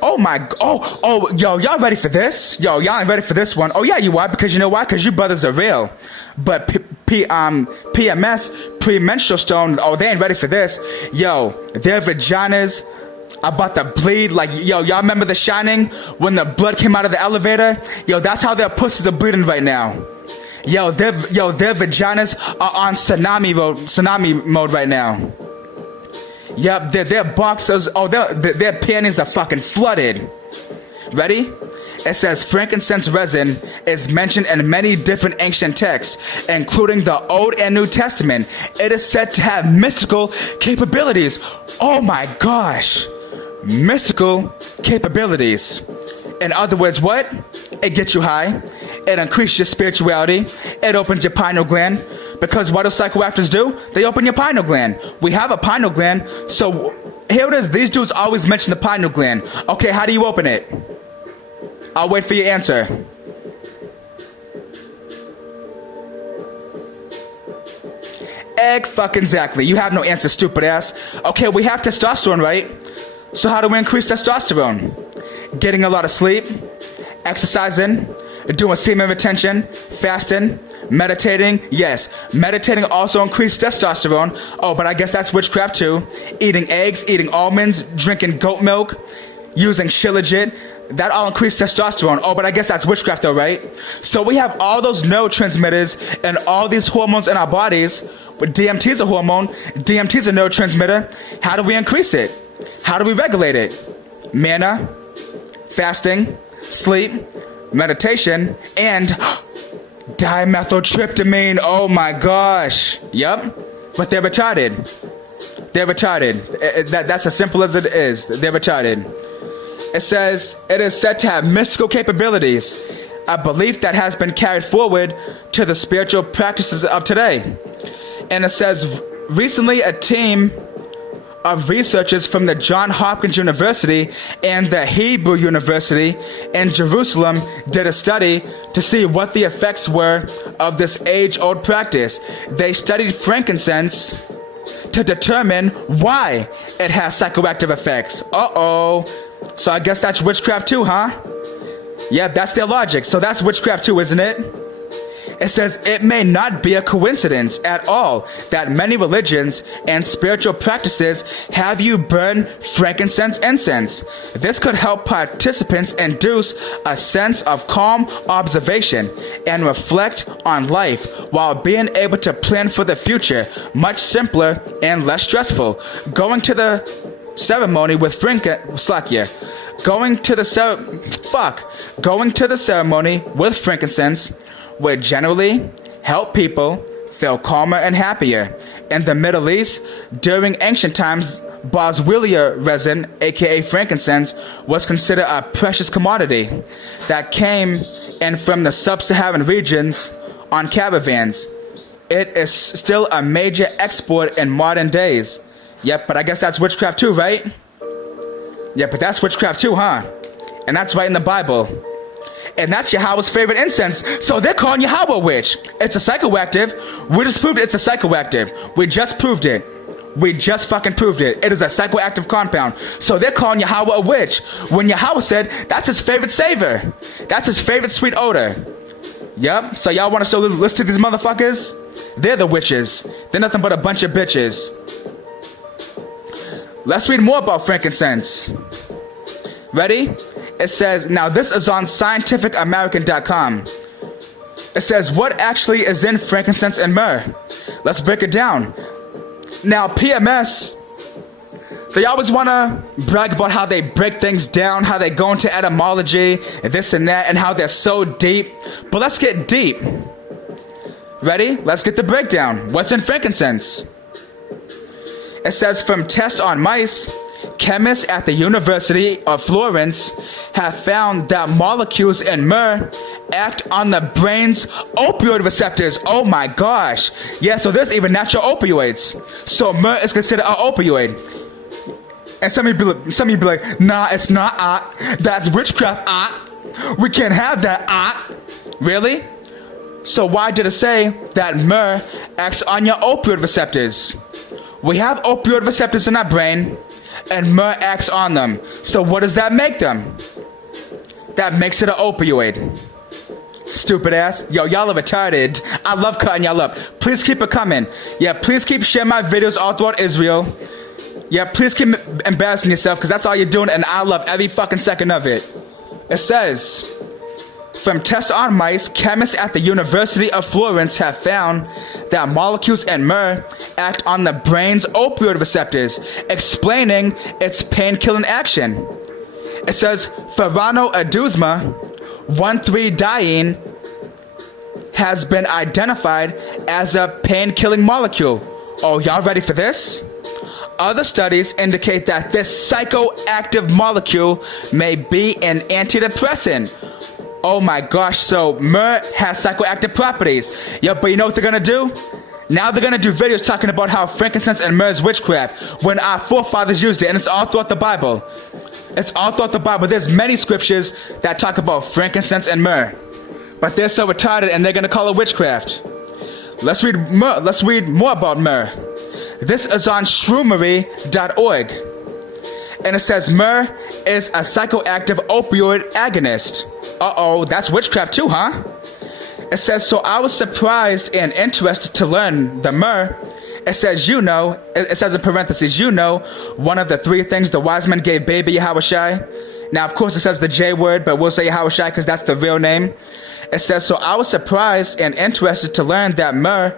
yo, y'all ready for this? Yo, y'all ain't ready for this one. Oh yeah, you are, because you know why? Because you brothers are real. But PMS, premenstrual stone, oh, they ain't ready for this. Yo, their vaginas about to bleed. Like, yo, y'all remember The Shining when the blood came out of the elevator? Yo, that's how their pussies are bleeding right now. Yo, their vaginas are on tsunami mode right now. Yep, their boxers, their panties are fucking flooded. Ready? It says frankincense resin is mentioned in many different ancient texts, including the Old and New Testament. It is said to have mystical capabilities. Oh my gosh. Mystical capabilities. In other words, what? It gets you high. It increases your spirituality. It opens your pineal gland. Because what do psychoactives do? They open your pineal gland. We have a pineal gland. So here it is. These dudes always mention the pineal gland. Okay, how do you open it? I'll wait for your answer. Egg fucking exactly. You have no answer, stupid ass. Okay, we have testosterone, right? So how do we increase testosterone? Getting a lot of sleep, exercising, doing semen retention, fasting, meditating. Yes, meditating also increases testosterone. Oh, but I guess that's witchcraft too. Eating eggs, eating almonds, drinking goat milk, using Shilajit. That all increased testosterone. Oh, but I guess that's witchcraft though, right? So we have all those neurotransmitters and all these hormones in our bodies. But DMT is a hormone. DMT is a neurotransmitter. How do we increase it? How do we regulate it? Manna, fasting, sleep, meditation, and dimethyltryptamine. Oh my gosh. Yep. But they're retarded. They're retarded. That's as simple as it is. They're retarded. It says, it is said to have mystical capabilities, a belief that has been carried forward to the spiritual practices of today. And it says, recently a team of researchers from the Johns Hopkins University and the Hebrew University in Jerusalem did a study to see what the effects were of this age-old practice. They studied frankincense to determine why it has psychoactive effects. So I guess that's witchcraft too, huh? Yeah, that's their logic. So that's witchcraft too, isn't it? It says, it may not be a coincidence at all that many religions and spiritual practices have you burn frankincense incense. This could help participants induce a sense of calm observation and reflect on life while being able to plan for the future, much simpler and less stressful. Going to the ceremony with Going to the ceremony with frankincense would generally help people feel calmer and happier. In the Middle East, during ancient times, boswellia resin, aka frankincense, was considered a precious commodity that came in from the sub-Saharan regions on caravans. It is still a major export in modern days. Yep, but I guess that's witchcraft too, right? Yeah, but that's witchcraft too, huh? And that's right in the Bible. And that's Yahweh's favorite incense. So they're calling Yahweh a witch. It's a psychoactive. We just proved it's a psychoactive. We just proved it. We just fucking proved it. It is a psychoactive compound. So they're calling Yahweh a witch. When Yahweh said that's his favorite savor. That's his favorite sweet odor. Yep. So y'all want to show listen to these motherfuckers? They're the witches. They're nothing but a bunch of bitches. Let's read more about frankincense. Ready? It says, now this is on scientificamerican.com. It says, what actually is in frankincense and myrrh? Let's break it down. Now, PMS, they always want to brag about how they break things down, how they go into etymology, and this and that, and how they're so deep. But let's get deep. Ready? Let's get the breakdown. What's in frankincense? It says, from tests on mice, chemists at the University of Florence have found that molecules in myrrh act on the brain's opioid receptors. Oh my gosh. Yeah, so there's even natural opioids. So myrrh is considered an opioid. And some of you be like, nah, it's not. That's witchcraft. We can't have that. Really? So why did it say that myrrh acts on your opioid receptors? We have opioid receptors in our brain, and myrrh acts on them. So what does that make them? That makes it an opioid. Stupid ass. Yo, y'all are retarded. I love cutting y'all up. Please keep it coming. Yeah, please keep sharing my videos all throughout Israel. Yeah, please keep embarrassing yourself, because that's all you're doing, and I love every fucking second of it. It says, from tests on mice, chemists at the University of Florence have found that molecules in myrrh act on the brain's opioid receptors, explaining its pain-killing action. It says, faranoiduzma 1,3-diene has been identified as a pain-killing molecule. Oh, y'all ready for this? Other studies indicate that this psychoactive molecule may be an antidepressant. Oh my gosh, so myrrh has psychoactive properties. Yeah, but you know what they're gonna do? Now they're gonna do videos talking about how frankincense and myrrh is witchcraft when our forefathers used it, and it's all throughout the Bible. It's all throughout the Bible. There's many scriptures that talk about frankincense and myrrh. But they're so retarded and they're gonna call it witchcraft. Let's read more about myrrh. This is on shroomery.org. And it says myrrh is a psychoactive opioid agonist. Uh-oh, that's witchcraft too, huh? It says, so I was surprised and interested to learn the myrrh. It says, it says in parentheses, one of the three things the wise men gave baby Yahushai. Now, of course, it says the J word, but we'll say Yahushai because that's the real name. It says, so I was surprised and interested to learn that myrrh,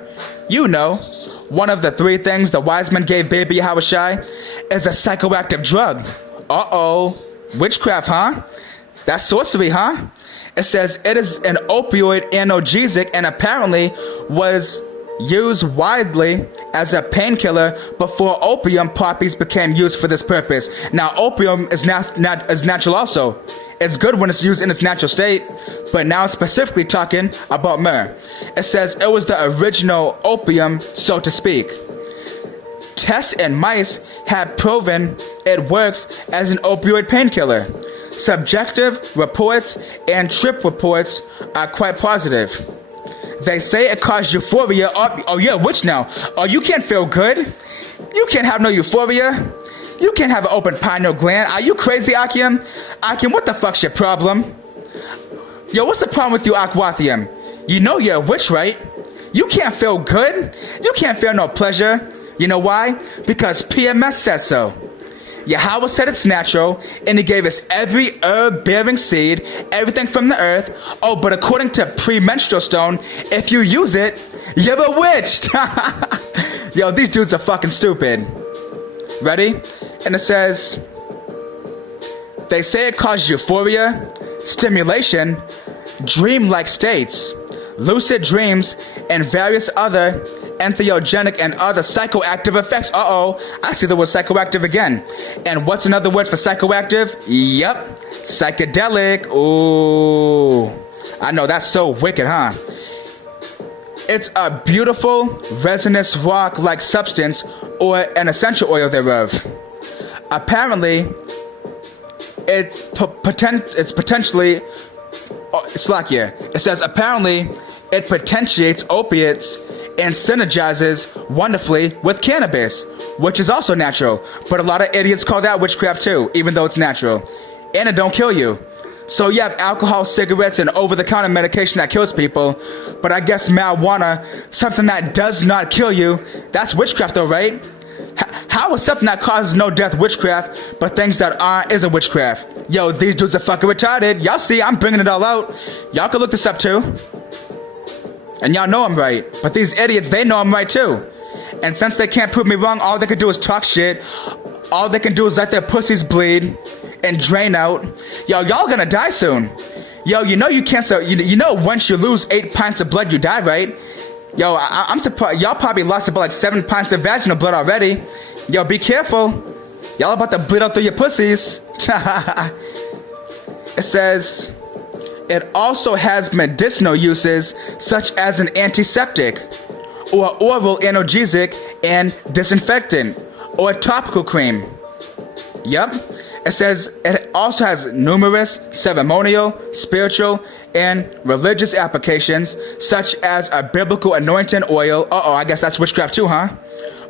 one of the three things the wise men gave baby Yahushai, is a psychoactive drug. Uh-oh, witchcraft, huh? That's sorcery, huh? It says it is an opioid analgesic and apparently was used widely as a painkiller before opium poppies became used for this purpose. Now, opium is natural also. It's good when it's used in its natural state, but now specifically talking about myrrh. It says it was the original opium, so to speak. Tests in mice have proven it works as an opioid painkiller. Subjective reports and trip reports are quite positive. They say it causes euphoria. Oh yeah, which now? Oh, you can't feel good? You can't have no euphoria? You can't have an open pineal gland? Are you crazy, Akim? Akim, what the fuck's your problem? Yo, what's the problem with you, Akwathium? You know you're a witch, right? You can't feel good? You can't feel no pleasure. You know why? Because PMS says so. Yahweh said it's natural, and he gave us every herb-bearing seed, everything from the earth. Oh, but according to premenstrual stone, if you use it, you're bewitched. Yo, these dudes are fucking stupid. Ready? And it says, they say it causes euphoria, stimulation, dream-like states, lucid dreams, and various other entheogenic and other psychoactive effects. Uh-oh, I see the word psychoactive again. And what's another word for psychoactive? Yep, psychedelic. Ooh, I know, that's so wicked, huh? It's a beautiful resinous rock-like substance or an essential oil thereof. Apparently, it's potentially, it's like here. It says apparently it potentiates opiates and synergizes wonderfully with cannabis, which is also natural. But a lot of idiots call that witchcraft too, even though it's natural. And it don't kill you. So you have alcohol, cigarettes, and over-the-counter medication that kills people. But I guess marijuana, something that does not kill you, that's witchcraft though, right? How is something that causes no death witchcraft, but things that aren't isn't witchcraft? Yo, these dudes are fucking retarded. Y'all see, I'm bringing it all out. Y'all can look this up too. And y'all know I'm right. But these idiots, they know I'm right too. And since they can't prove me wrong, all they can do is talk shit. All they can do is let their pussies bleed and drain out. Yo, y'all gonna die soon. Yo, you know you can't, you know once you lose 8 pints of blood, you die, right? Yo, I'm surprised, y'all probably lost about like 7 pints of vaginal blood already. Yo, be careful. Y'all about to bleed out through your pussies. It says, it also has medicinal uses such as an antiseptic, or oral analgesic and disinfectant, or a topical cream. Yep. It says it also has numerous ceremonial, spiritual, and religious applications, such as a biblical anointing oil. Uh-oh, I guess that's witchcraft too, huh?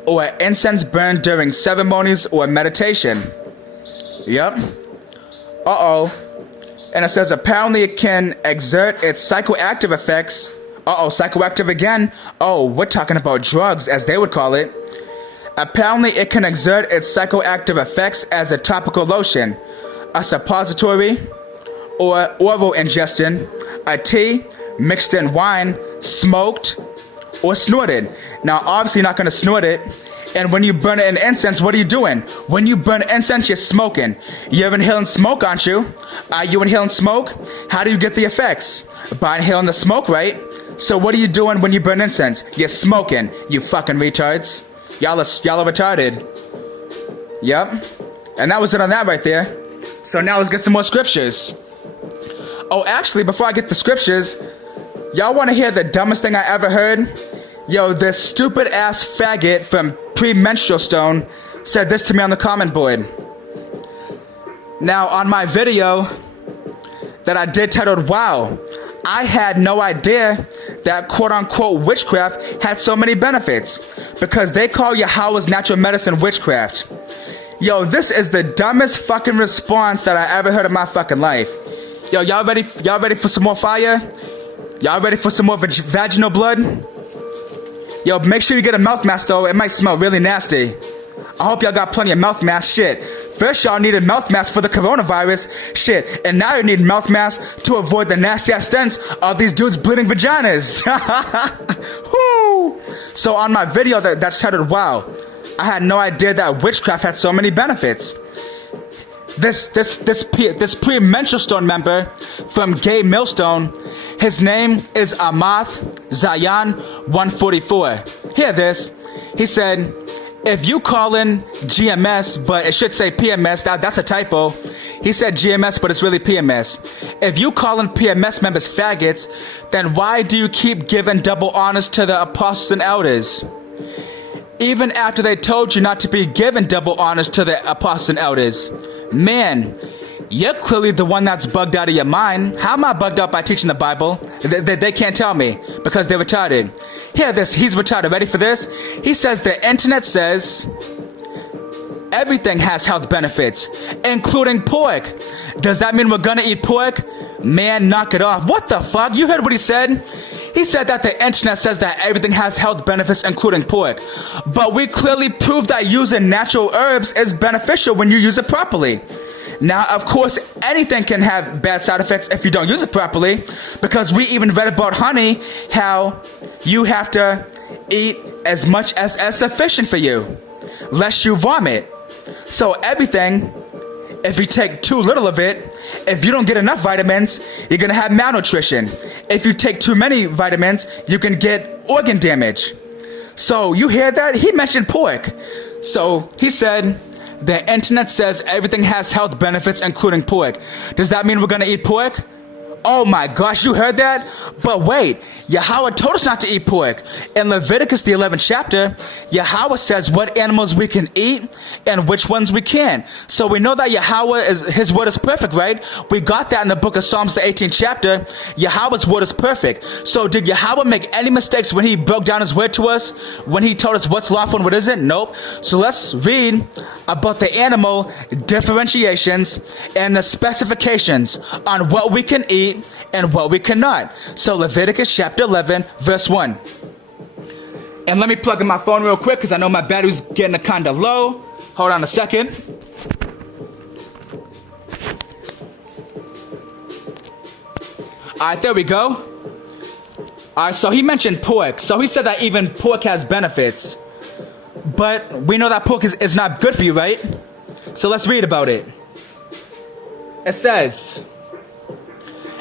Or incense burned during ceremonies or meditation. Yep. Uh-oh. And it says apparently it can exert its psychoactive effects. Uh-oh, psychoactive again. Oh, we're talking about drugs, as they would call it. Apparently it can exert its psychoactive effects as a topical lotion, a suppository, or oral ingestion, a tea, mixed in wine, smoked, or snorted. Now, obviously you're not going to snort it. And when you burn it in incense, what are you doing? When you burn incense, you're smoking. You're inhaling smoke, aren't you? Are you inhaling smoke? How do you get the effects? By inhaling the smoke, right? So what are you doing when you burn incense? You're smoking, you fucking retards. Y'all are retarded. Yep. And that was it on that right there. So now let's get some more scriptures. Oh, actually, before I get the scriptures, y'all want to hear the dumbest thing I ever heard? Yo, this stupid ass faggot from Premenstrual Stone said this to me on the comment board. Now, on my video that I did titled, Wow, I had no idea that quote-unquote witchcraft had so many benefits, because they call Yahweh's natural medicine witchcraft. Yo, this is the dumbest fucking response that I ever heard in my fucking life. Yo, y'all ready for some more fire? Y'all ready for some more vaginal blood? Yo, make sure you get a mouth mask though, it might smell really nasty. I hope y'all got plenty of mouth masks, shit. First y'all needed mouth masks for the coronavirus, shit, and now you need mouth masks to avoid the nasty ass stench of these dudes bleeding vaginas. Woo! So on my video that's titled, Wow, I had no idea that witchcraft had so many benefits. This Premenstrual Stone member from Gay Millstone, his name is Amath Zion 144. Hear this. He said, if you call in GMS, but it should say PMS, that's a typo. He said GMS, but it's really PMS. If you call in PMS members faggots, then why do you keep giving double honors to the apostles and elders? even after they told you not to be given double honors to the apostles and elders. Man, you're clearly the one that's bugged out of your mind. How am I bugged out by teaching the Bible? They can't tell me because they're retarded. Hear this, he's retarded. Ready for this? He says the internet says everything has health benefits, including pork. Does that mean we're gonna eat pork? Man, knock it off. What the fuck? You heard what he said? He said that the internet says that everything has health benefits, including pork. But we clearly proved that using natural herbs is beneficial when you use it properly. Now, of course, anything can have bad side effects if you don't use it properly, because we even read about honey, how you have to eat as much as is sufficient for you, lest you vomit. So everything, if you take too little of it, if you don't get enough vitamins, you're going to have malnutrition. If you take too many vitamins, you can get organ damage. So you hear that? He mentioned pork. So he said, the internet says everything has health benefits, including pork. Does that mean we're going to eat pork? Oh my gosh, you heard that? But wait, Yahweh told us not to eat pork. In Leviticus, the 11th chapter, Yahweh says what animals we can eat and which ones we can't. So we know that His word is perfect, right? We got that in the book of Psalms, the 18th chapter. Yahweh's word is perfect. So did Yahweh make any mistakes when he broke down his word to us? When he told us what's lawful and what isn't? Nope. So let's read about the animal differentiations and the specifications on what we can eat and what we cannot. So Leviticus chapter 11, verse 1. And let me plug in my phone real quick because I know my battery's getting kind of low. Hold on a second. Alright, there we go. Alright, so he mentioned pork. So he said that even pork has benefits. But we know that pork is not good for you, right? So let's read about it. It says,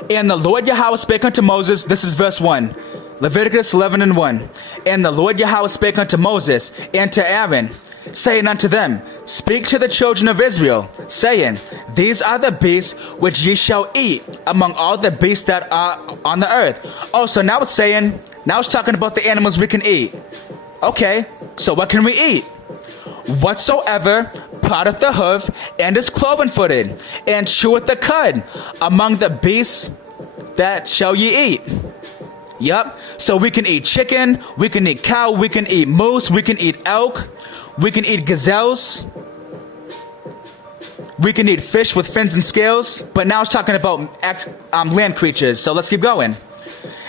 and the Lord Yahweh spake unto Moses, this is verse 1, Leviticus 11 and 1. And the Lord Yahweh spake unto Moses and to Aaron, saying unto them, speak to the children of Israel, saying, these are the beasts which ye shall eat among all the beasts that are on the earth. Oh, so now it's talking about the animals we can eat. Okay, so what can we eat? Whatsoever parteth the hoof and is cloven-footed, and cheweth the cud, among the beasts that shall ye eat. Yep, so we can eat chicken, we can eat cow, we can eat moose, we can eat elk, we can eat gazelles, we can eat fish with fins and scales, but now it's talking about land creatures, so let's keep going.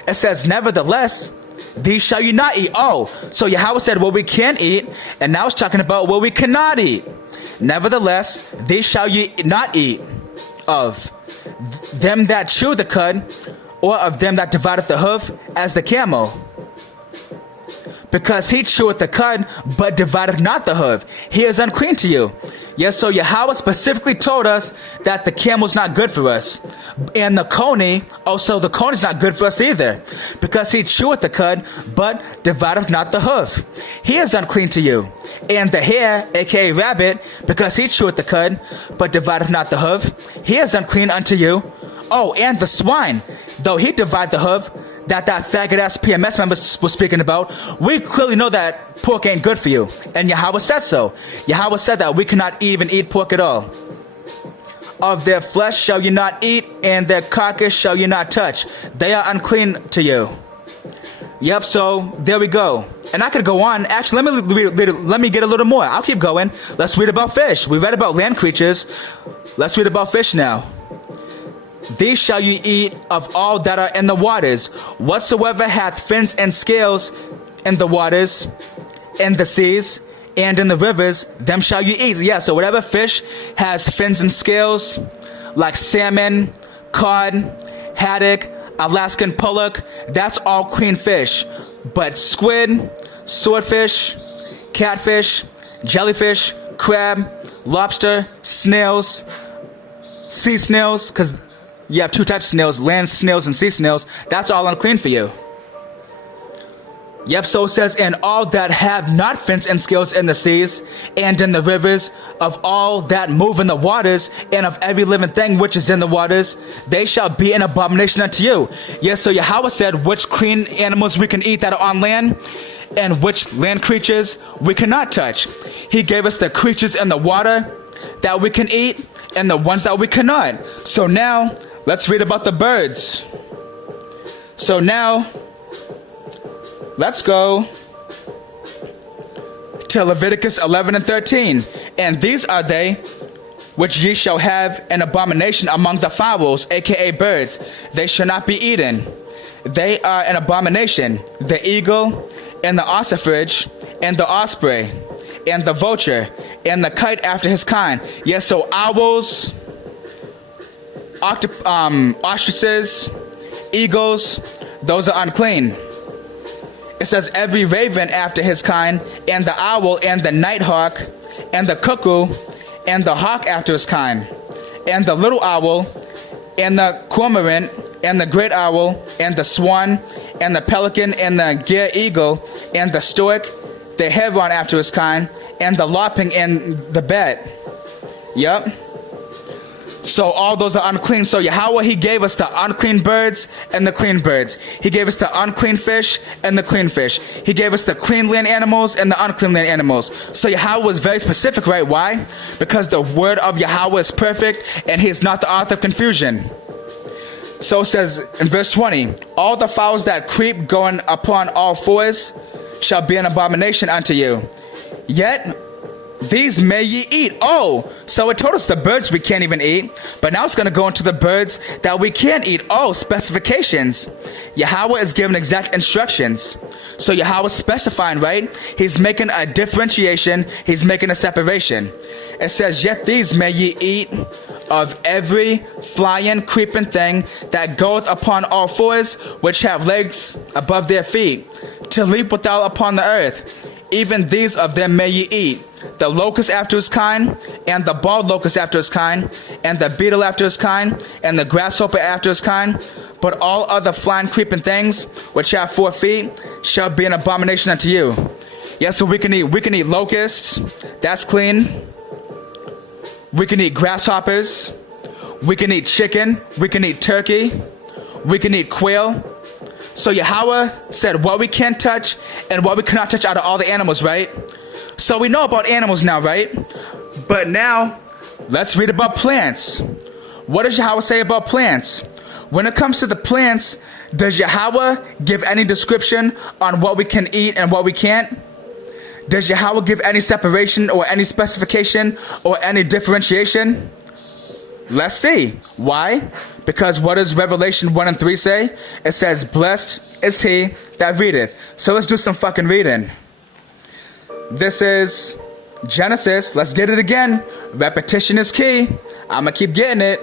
It says, nevertheless, these shall you not eat. Oh, so Yahweh said what we can eat, and now it's talking about what we cannot eat. Nevertheless, these shall ye not eat of them that chew the cud, or of them that divideth the hoof, as the camel. Because he cheweth the cud, but divideth not the hoof. He is unclean to you. Yes, so Yahweh specifically told us that the camel's not good for us. And the coney, also the coney's not good for us either. Because he cheweth the cud, but divideth not the hoof. He is unclean to you. And the hare, aka rabbit, because he cheweth the cud, but divideth not the hoof. He is unclean unto you. Oh, and the swine, though he divide the hoof, that faggot-ass PMS member was speaking about, we clearly know that pork ain't good for you. And Yahweh said so. Yahweh said that we cannot even eat pork at all. Of their flesh shall you not eat, and their carcass shall you not touch. They are unclean to you. Yep, so there we go. And I could go on. Actually, let me get a little more. I'll keep going. Let's read about fish. We read about land creatures. Let's read about fish now. These shall you eat of all that are in the waters. Whatsoever hath fins and scales in the waters, in the seas, and in the rivers, them shall you eat. Yeah, so whatever fish has fins and scales, like salmon, cod, haddock, Alaskan pollock, that's all clean fish. But squid, swordfish, catfish, jellyfish, crab, lobster, snails, sea snails, because you have two types of snails, land snails and sea snails. That's all unclean for you. Yep, so it says, and all that have not fins and scales in the seas and in the rivers, of all that move in the waters, and of every living thing which is in the waters, they shall be an abomination unto you. Yes, so Yahweh said which clean animals we can eat that are on land. and which land creatures we cannot touch. He gave us the creatures in the water that we can eat and the ones that we cannot. So now, let's read about the birds. So now, let's go to Leviticus 11 and 13. And these are they which ye shall have an abomination among the fowls, aka birds. They shall not be eaten. They are an abomination: the eagle, and the ossifrage, and the osprey, and the vulture, and the kite after his kind. Yes, so owls, ostriches, eagles, those are unclean. It says every raven after his kind, and the owl, and the nighthawk, and the cuckoo, and the hawk after his kind, and the little owl, and the cormorant, and the great owl, and the swan, and the pelican, and the gier eagle, and the stork, the heron after his kind, and the larping, and the bat. Yep. So all those are unclean. So Yahweh, he gave us the unclean birds and the clean birds. He gave us the unclean fish and the clean fish. He gave us the clean land animals and the unclean land animals. So Yahweh was very specific, right? Why? Because the word of Yahweh is perfect and he is not the author of confusion. So it says in verse 20, all the fowls that creep going upon all fours shall be an abomination unto you. Yet these may ye eat. Oh, so it told us the birds we can't even eat, but now it's going to go into the birds that we can eat. Oh, specifications. Yahweh is giving exact instructions. So Yahweh's specifying, right? He's making a differentiation. He's making a separation. It says, yet these may ye eat of every flying, creeping thing that goeth upon all fours, which have legs above their feet, to leap withal upon the earth. Even these of them may ye eat. The locust after his kind, and the bald locust after his kind, and the beetle after his kind, and the grasshopper after his kind. But all other flying, creeping things which have 4 feet shall be an abomination unto you. Yeah, so we can eat locusts. That's clean. We can eat grasshoppers. We can eat chicken. We can eat turkey. We can eat quail. So Yahweh said what we can touch and what we cannot touch out of all the animals, right? So we know about animals now, right? But now, let's read about plants. What does Yahweh say about plants? When it comes to the plants, does Yahweh give any description on what we can eat and what we can't? Does Yahweh give any separation or any specification or any differentiation? Let's see. Why? Because what does Revelation 1 and 3 say? It says, blessed is he that readeth. So let's do some fucking reading. This is Genesis. Let's get it again. Repetition is key. I'm going to keep getting it.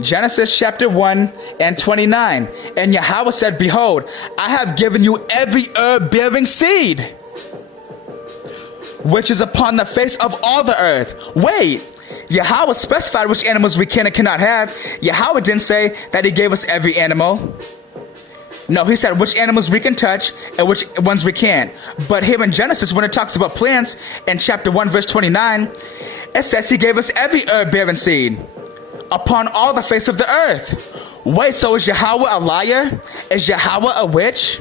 Genesis chapter 1 and 29. And Yahweh said, behold, I have given you every herb bearing seed, which is upon the face of all the earth. Wait. Yahweh specified which animals we can and cannot have. Yahweh didn't say that he gave us every animal. No, he said which animals we can touch and which ones we can't. But here in Genesis, when it talks about plants, in chapter 1, verse 29, it says he gave us every herb bearing seed upon all the face of the earth. Wait, so is Yahweh a liar? Is Yahweh a witch?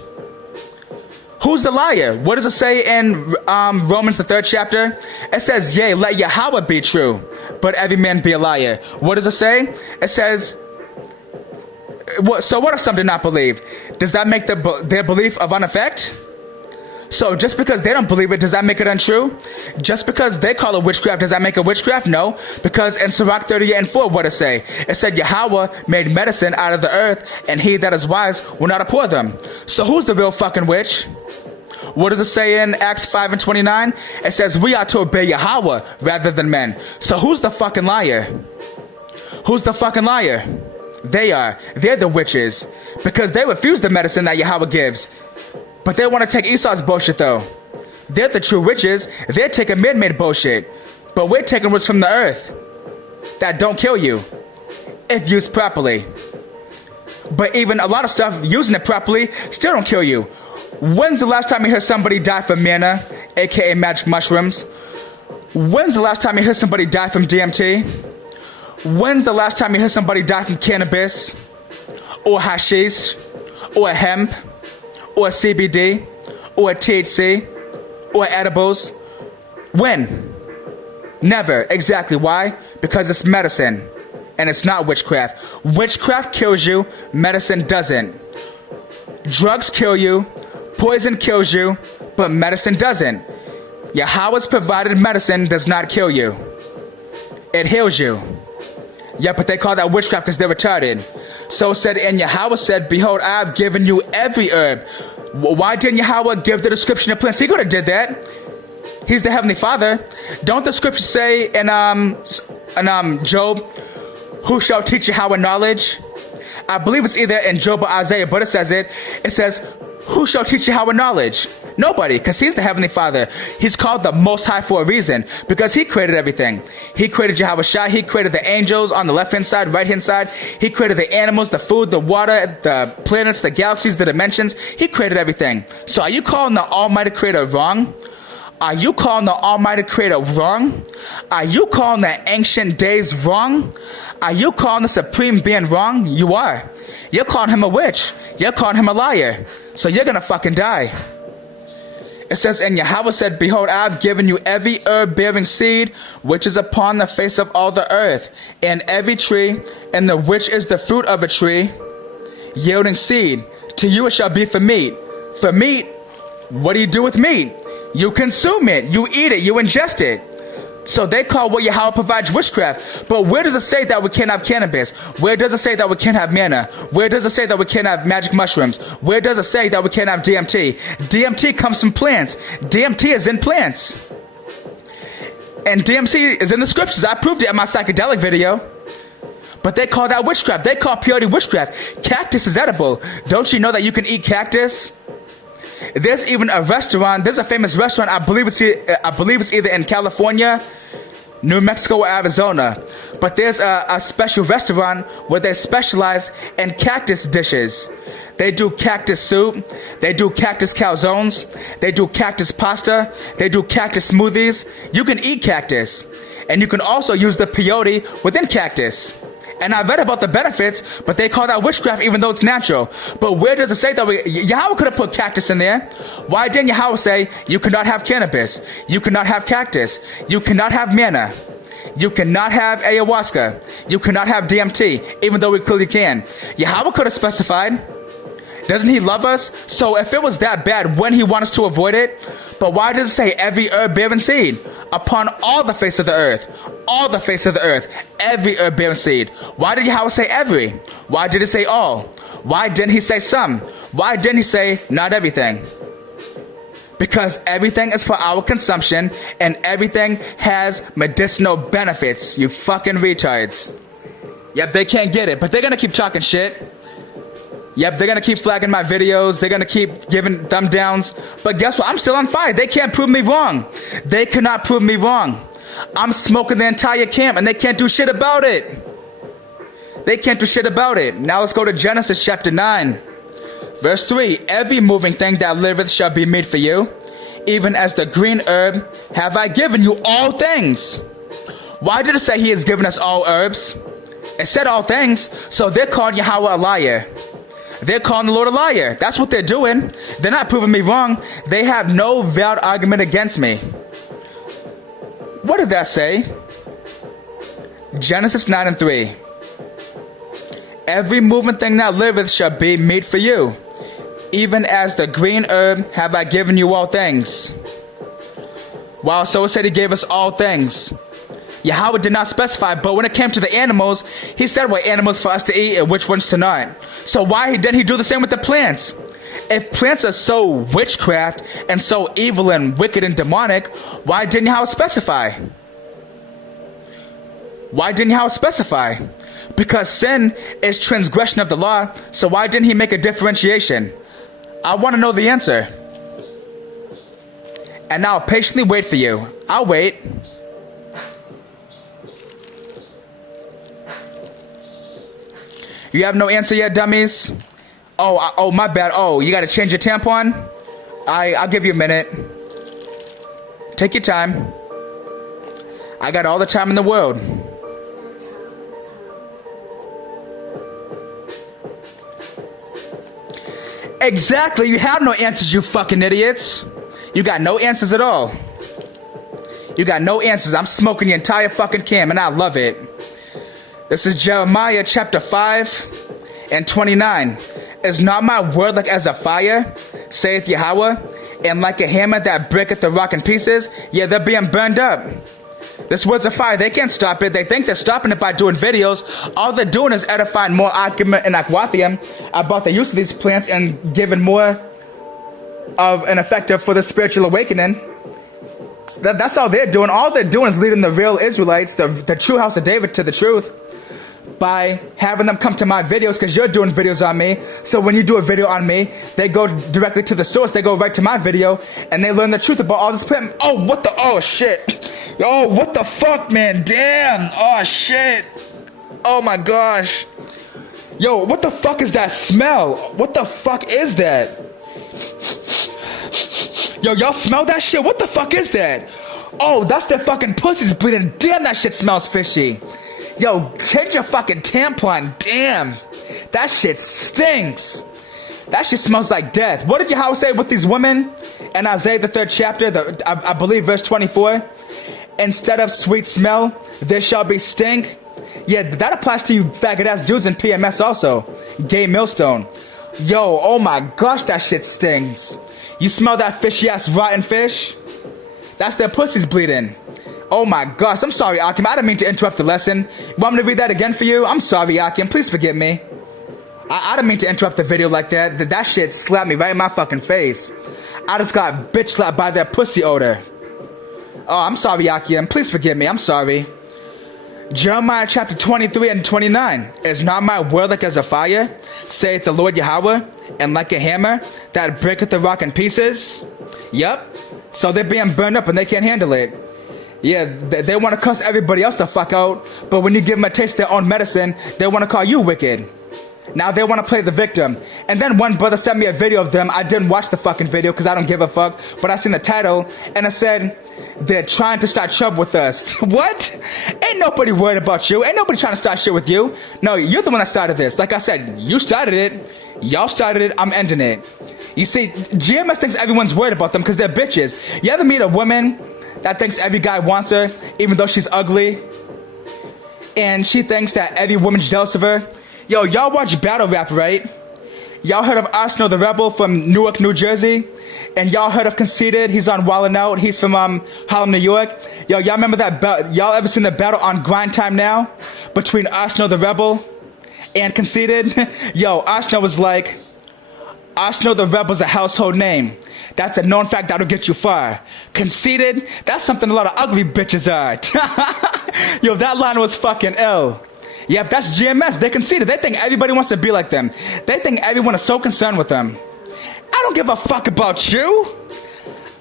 Who's the liar? What does it say in Romans, the 3rd chapter? It says, yea, let Yahweh be true, but every man be a liar. What does it say? It says, so what if some did not believe? Does that make their belief of uneffect? So just because they don't believe it, does that make it untrue? Just because they call it witchcraft, does that make it witchcraft? No, because in Sirach 38 and 4, what it say? It said Yahweh made medicine out of the earth, and he that is wise will not abhor them. So who's the real fucking witch? What does it say in Acts 5 and 29? It says we ought to obey Yahweh rather than men. So who's the fucking liar? Who's the fucking liar? They are. They're the witches. Because they refuse the medicine that Yahweh gives. But they want to take Esau's bullshit though. They're the true witches. They're taking man-made bullshit. But we're taking what's from the earth that don't kill you if used properly. But even a lot of stuff, using it properly, still don't kill you. When's the last time you heard somebody die from manna, aka magic mushrooms? When's the last time you heard somebody die from DMT? When's the last time you heard somebody die from cannabis, or hashish, or hemp, or CBD, or THC or edibles? When? Never. Exactly. Why? Because it's medicine and it's not witchcraft. Witchcraft kills you, medicine doesn't. Drugs kill you, poison kills you, but medicine doesn't. Yahweh's provided medicine does not kill you. It heals you. Yeah, but they call that witchcraft because they're retarded. So said, and Yahweh said, behold, I have given you every herb. Why didn't Yahweh give the description of plants? He could have did that. He's the Heavenly Father. Don't the scriptures say in Job, who shall teach Yahweh knowledge? I believe it's either in Job or Isaiah, but it says, who shall teach Yahweh knowledge? Nobody, because he's the Heavenly Father. He's called the Most High for a reason, because he created everything. He created Yahweh Shai. He created the angels on the left-hand side, right-hand side. He created the animals, the food, the water, the planets, the galaxies, the dimensions. He created everything. So are you calling the Almighty Creator wrong? Are you calling the Almighty Creator wrong? Are you calling the ancient days wrong? Are you calling the Supreme Being wrong? You are. You're calling him a witch. You're calling him a liar. So you're gonna fucking die. It says, and Yahweh said, behold, I have given you every herb bearing seed, which is upon the face of all the earth, and every tree, and the which is the fruit of a tree, yielding seed. To you it shall be for meat. For meat, what do you do with meat? You consume it, you eat it, you ingest it. So they call what Yahweh provides witchcraft. But where does it say that we can't have cannabis? Where does it say that we can't have manna? Where does it say that we can't have magic mushrooms? Where does it say that we can't have DMT? DMT comes from plants. DMT is in plants. And DMT is in the scriptures. I proved it in my psychedelic video. But they call that witchcraft. They call purity witchcraft. Cactus is edible. Don't you know that you can eat cactus? There's even a restaurant. There's a famous restaurant. I believe it's either in California, New Mexico, or Arizona. But there's a special restaurant where they specialize in cactus dishes. They do cactus soup. They do cactus calzones. They do cactus pasta. They do cactus smoothies. You can eat cactus. And you can also use the peyote within cactus. And I read about the benefits, but they call that witchcraft even though it's natural. But where does it say that Yahweh could have put cactus in there? Why didn't Yahweh say, you cannot have cannabis, you cannot have cactus, you cannot have manna, you cannot have ayahuasca, you cannot have DMT, even though we clearly can? Yahweh could have specified. Doesn't he love us? So if it was that bad, when he wants us to avoid it? But why does it say every herb bearing seed? Upon all the face of the earth. All the face of the earth. Every herb bearing seed. Why did Yahweh say every? Why did he say all? Why didn't he say some? Why didn't he say not everything? Because everything is for our consumption and everything has medicinal benefits, you fucking retards. Yep, they can't get it, but they're gonna keep talking shit. Yep, they're gonna keep flagging my videos. They're gonna keep giving thumb downs. But guess what? I'm still on fire. They can't prove me wrong. They cannot prove me wrong. I'm smoking the entire camp and they can't do shit about it. They can't do shit about it. Now let's go to Genesis chapter 9. Verse 3. Every moving thing that liveth shall be meat for you. Even as the green herb have I given you all things. Why did it say he has given us all herbs? It said all things. So they're calling Yahweh a liar. They're calling the Lord a liar. That's what they're doing. They're not proving me wrong. They have no valid argument against me. What did that say? Genesis 9 and 3. Every moving thing that liveth shall be meat for you. Even as the green herb have I given you all things. Wow, so it said he gave us all things. Yahweh did not specify, but when it came to the animals, he said what animals for us to eat and which ones to not. So why didn't he do the same with the plants? If plants are so witchcraft and so evil and wicked and demonic, why didn't Yahweh specify? Why didn't Yahweh specify? Because sin is transgression of the law, so why didn't he make a differentiation? I want to know the answer. And now I'll patiently wait for you. I'll wait. You have no answer yet, dummies? Oh, my bad. Oh, you gotta change your tampon? I'll give you a minute. Take your time. I got all the time in the world. Exactly, you have no answers, you fucking idiots. You got no answers at all. You got no answers. I'm smoking the entire fucking can, and I love it. This is Jeremiah chapter 5 and 29. Is not my word like as a fire, saith Yahweh, and like a hammer that breaketh the rock in pieces? Yeah, they're being burned up. This word's a fire. They can't stop it. They think they're stopping it by doing videos. All they're doing is edifying more argument and aquathium about the use of these plants and giving more of an effective for the spiritual awakening. That's all they're doing. All they're doing is leading the real Israelites, the true house of David, to the truth by having them come to my videos, because you're doing videos on me. So when you do a video on me, they go directly to the source. They go right to my video and they learn the truth about all this plant. Oh, what the? Oh, shit. Oh, what the fuck, man? Damn. Oh, shit. Oh, my gosh. Yo, what the fuck is that smell? What the fuck is that? Yo, y'all smell that shit? What the fuck is that? Oh, that's their fucking pussies bleeding. Damn, that shit smells fishy. Yo, change your fucking tampon. Damn. That shit stinks. That shit smells like death. What did Yahweh say with these women? In Isaiah the 3rd chapter, I believe verse 24. Instead of sweet smell, there shall be stink. Yeah, that applies to you faggot ass dudes in PMS also. Gay millstone. Yo, oh my gosh, that shit stings. You smell that fishy ass rotten fish? That's their pussies bleeding. Oh my gosh, I'm sorry, Akim. I didn't mean to interrupt the lesson. You want me to read that again for you? I'm sorry, Akim. Please forgive me. I didn't mean to interrupt the video like that. That shit slapped me right in my fucking face. I just got bitch slapped by their pussy odor. Oh, I'm sorry, Akim. Please forgive me. I'm sorry. Jeremiah chapter 23 and 29. Is not my word like as a fire, saith the Lord Yahweh, and like a hammer that breaketh the rock in pieces? Yep. So they're being burned up and they can't handle it. Yeah, they want to cuss everybody else the fuck out, but when you give them a taste of their own medicine, they want to call you wicked. Now they want to play the victim. And then one brother sent me a video of them. I didn't watch the fucking video because I don't give a fuck, but I seen the title and it said, they're trying to start trouble with us. What? Ain't nobody worried about you. Ain't nobody trying to start shit with you. No, you're the one that started this. Like I said, you started it. Y'all started it. I'm ending it. You see, GMS thinks everyone's worried about them because they're bitches. You ever meet a woman that thinks every guy wants her, even though she's ugly? And she thinks that every woman's jealous of her? Yo, y'all watch battle rap, right? Y'all heard of Arsenal the Rebel from Newark, New Jersey? And y'all heard of Conceited? He's on Wildin' Out. He's from Harlem, New York. Yo, y'all remember that? Y'all ever seen the battle on Grind Time Now between Arsenal the Rebel and Conceited? Yo, Arsenal was like, Arsenal the Rebel's a household name. That's a known fact that'll get you far. Conceited? That's something a lot of ugly bitches are. Yo, that line was fucking ill. Yep, that's GMS. They're conceited. They think everybody wants to be like them. They think everyone is so concerned with them. I don't give a fuck about you.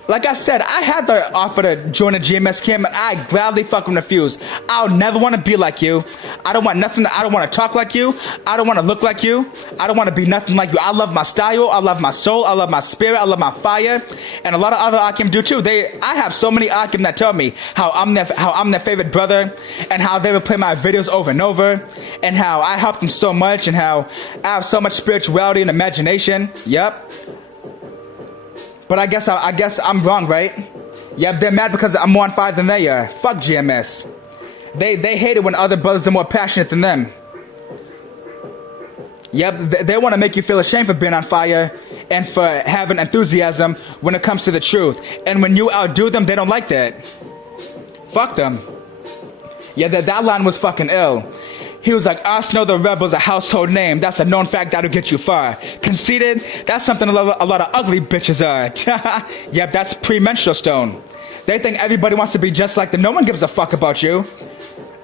Like I said, I had the offer to join a GMS camp and I gladly fucking refused. I'll never want to be like you. I don't want nothing. I don't want to talk like you. I don't want to look like you. I don't want to be nothing like you. I love my style. I love my soul. I love my spirit. I love my fire. And a lot of other Akim do too. I have so many Akim that tell me how I'm their favorite brother and how they would play my videos over and over and how I help them so much and how I have so much spirituality and imagination. Yep. But I guess I'm wrong, right? Yeah, they're mad because I'm more on fire than they are. Fuck GMS. They hate it when other brothers are more passionate than them. Yep, they want to make you feel ashamed for being on fire and for having enthusiasm when it comes to the truth. And when you outdo them, they don't like that. Fuck them. Yeah, that line was fucking ill. He was like, Arsenal the Rebel's a household name. That's a known fact that'll get you far. Conceited? That's something a lot of ugly bitches are. Yep, that's premenstrual stone. They think everybody wants to be just like them. No one gives a fuck about you.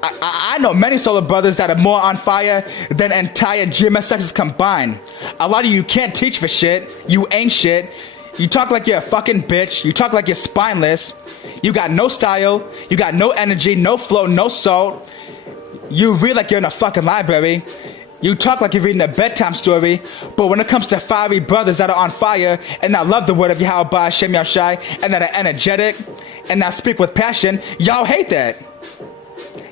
I know many solar brothers that are more on fire than entire GMS sections combined. A lot of you can't teach for shit. You ain't shit. You talk like you're a fucking bitch. You talk like you're spineless. You got no style. You got no energy, no flow, no salt. You read like you're in a fucking library. You talk like you're reading a bedtime story. But when it comes to fiery brothers that are on fire and that love the word of Yahweh Ba'Shem Yahshai and that are energetic and that speak with passion, y'all hate that.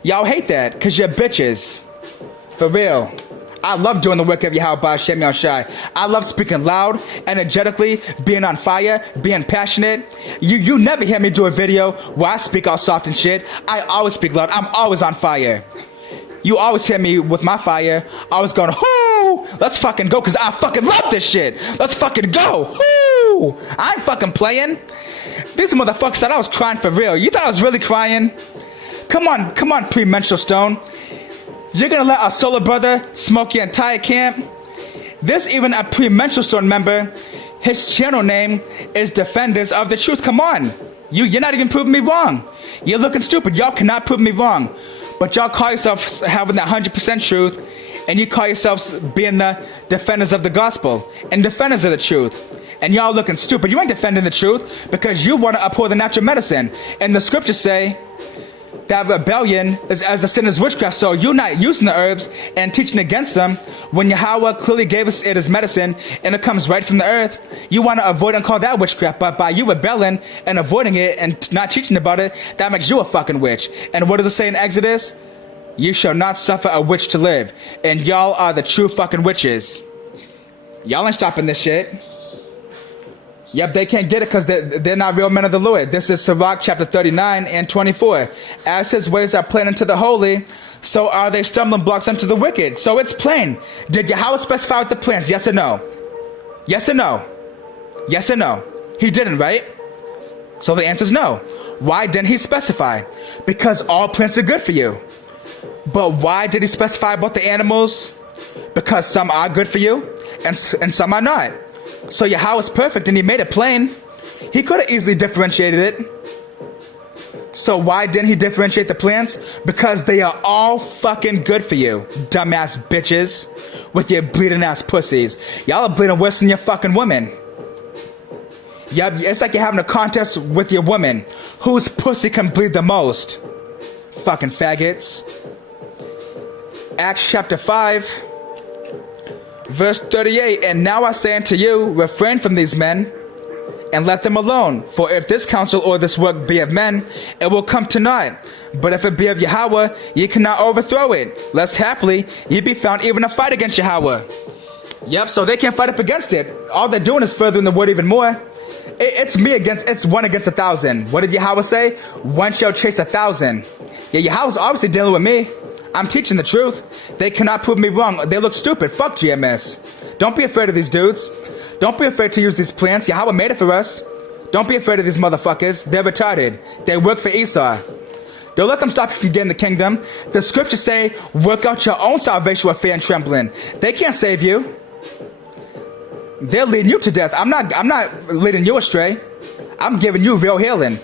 Y'all hate that because you're bitches. For real. I love doing the work of Yahweh B'Shem Yahushai. I love speaking loud, energetically, being on fire, being passionate. You never hear me do a video where I speak all soft and shit. I always speak loud. I'm always on fire. You always hear me with my fire, always going, whoo, let's fucking go, because I fucking love this shit. Let's fucking go. Whoo, I ain't fucking playing. These motherfuckers thought I was crying for real. You thought I was really crying? Come on, Premenstrual Stone. You're gonna let our solar brother smoke your entire camp? There's even a Premenstrual Stone member. His channel name is Defenders of the Truth. Come on. You're not even proving me wrong. You're looking stupid. Y'all cannot prove me wrong. But y'all call yourselves having that 100% truth, and you call yourselves being the defenders of the gospel and defenders of the truth. And y'all looking stupid. You ain't defending the truth because you want to uphold the natural medicine. And the scriptures say that rebellion is as the sin is witchcraft. So you're not using the herbs and teaching against them when Yahweh clearly gave us it as medicine and it comes right from the earth. You want to avoid and call that witchcraft. But by you rebelling and avoiding it and not teaching about it, that makes you a fucking witch. And what does it say in Exodus? You shall not suffer a witch to live. And y'all are the true fucking witches. Y'all ain't stopping this shit. Yep, they can't get it because they're not real men of the Lord. This is Sirach chapter 39 and 24. As his ways are plain unto the holy, so are they stumbling blocks unto the wicked. So it's plain. Did Yahweh specify with the plants? Yes or no? Yes or no? Yes or no? He didn't, right? So the answer is no. Why didn't he specify? Because all plants are good for you. But why did he specify about the animals? Because some are good for you and some are not. So Yahweh is perfect and he made it plain. He could have easily differentiated it. So why didn't he differentiate the plants? Because they are all fucking good for you, dumbass bitches, with your bleeding ass pussies. Y'all are bleeding worse than your fucking women. Yeah, it's like you're having a contest with your woman. Whose pussy can bleed the most? Fucking faggots. Acts chapter 5. Verse 38, and now I say unto you, refrain from these men, and let them alone. For if this counsel or this work be of men, it will come to naught. But if it be of Yahweh, ye cannot overthrow it, lest haply ye be found even to fight against Yahweh. Yep, so they can't fight up against it. All they're doing is furthering the word even more. It's one against 1,000. What did Yahweh say? One shall chase 1,000. Yeah, Yahweh's obviously dealing with me. I'm teaching the truth. They cannot prove me wrong. They look stupid. Fuck GMS. Don't be afraid of these dudes. Don't be afraid to use these plants. Yahweh made it for us. Don't be afraid of these motherfuckers. They're retarded. They work for Esau. Don't let them stop you from getting the kingdom. The scriptures say, work out your own salvation with fear and trembling. They can't save you. They're leading you to death. I'm not leading you astray. I'm giving you real healing.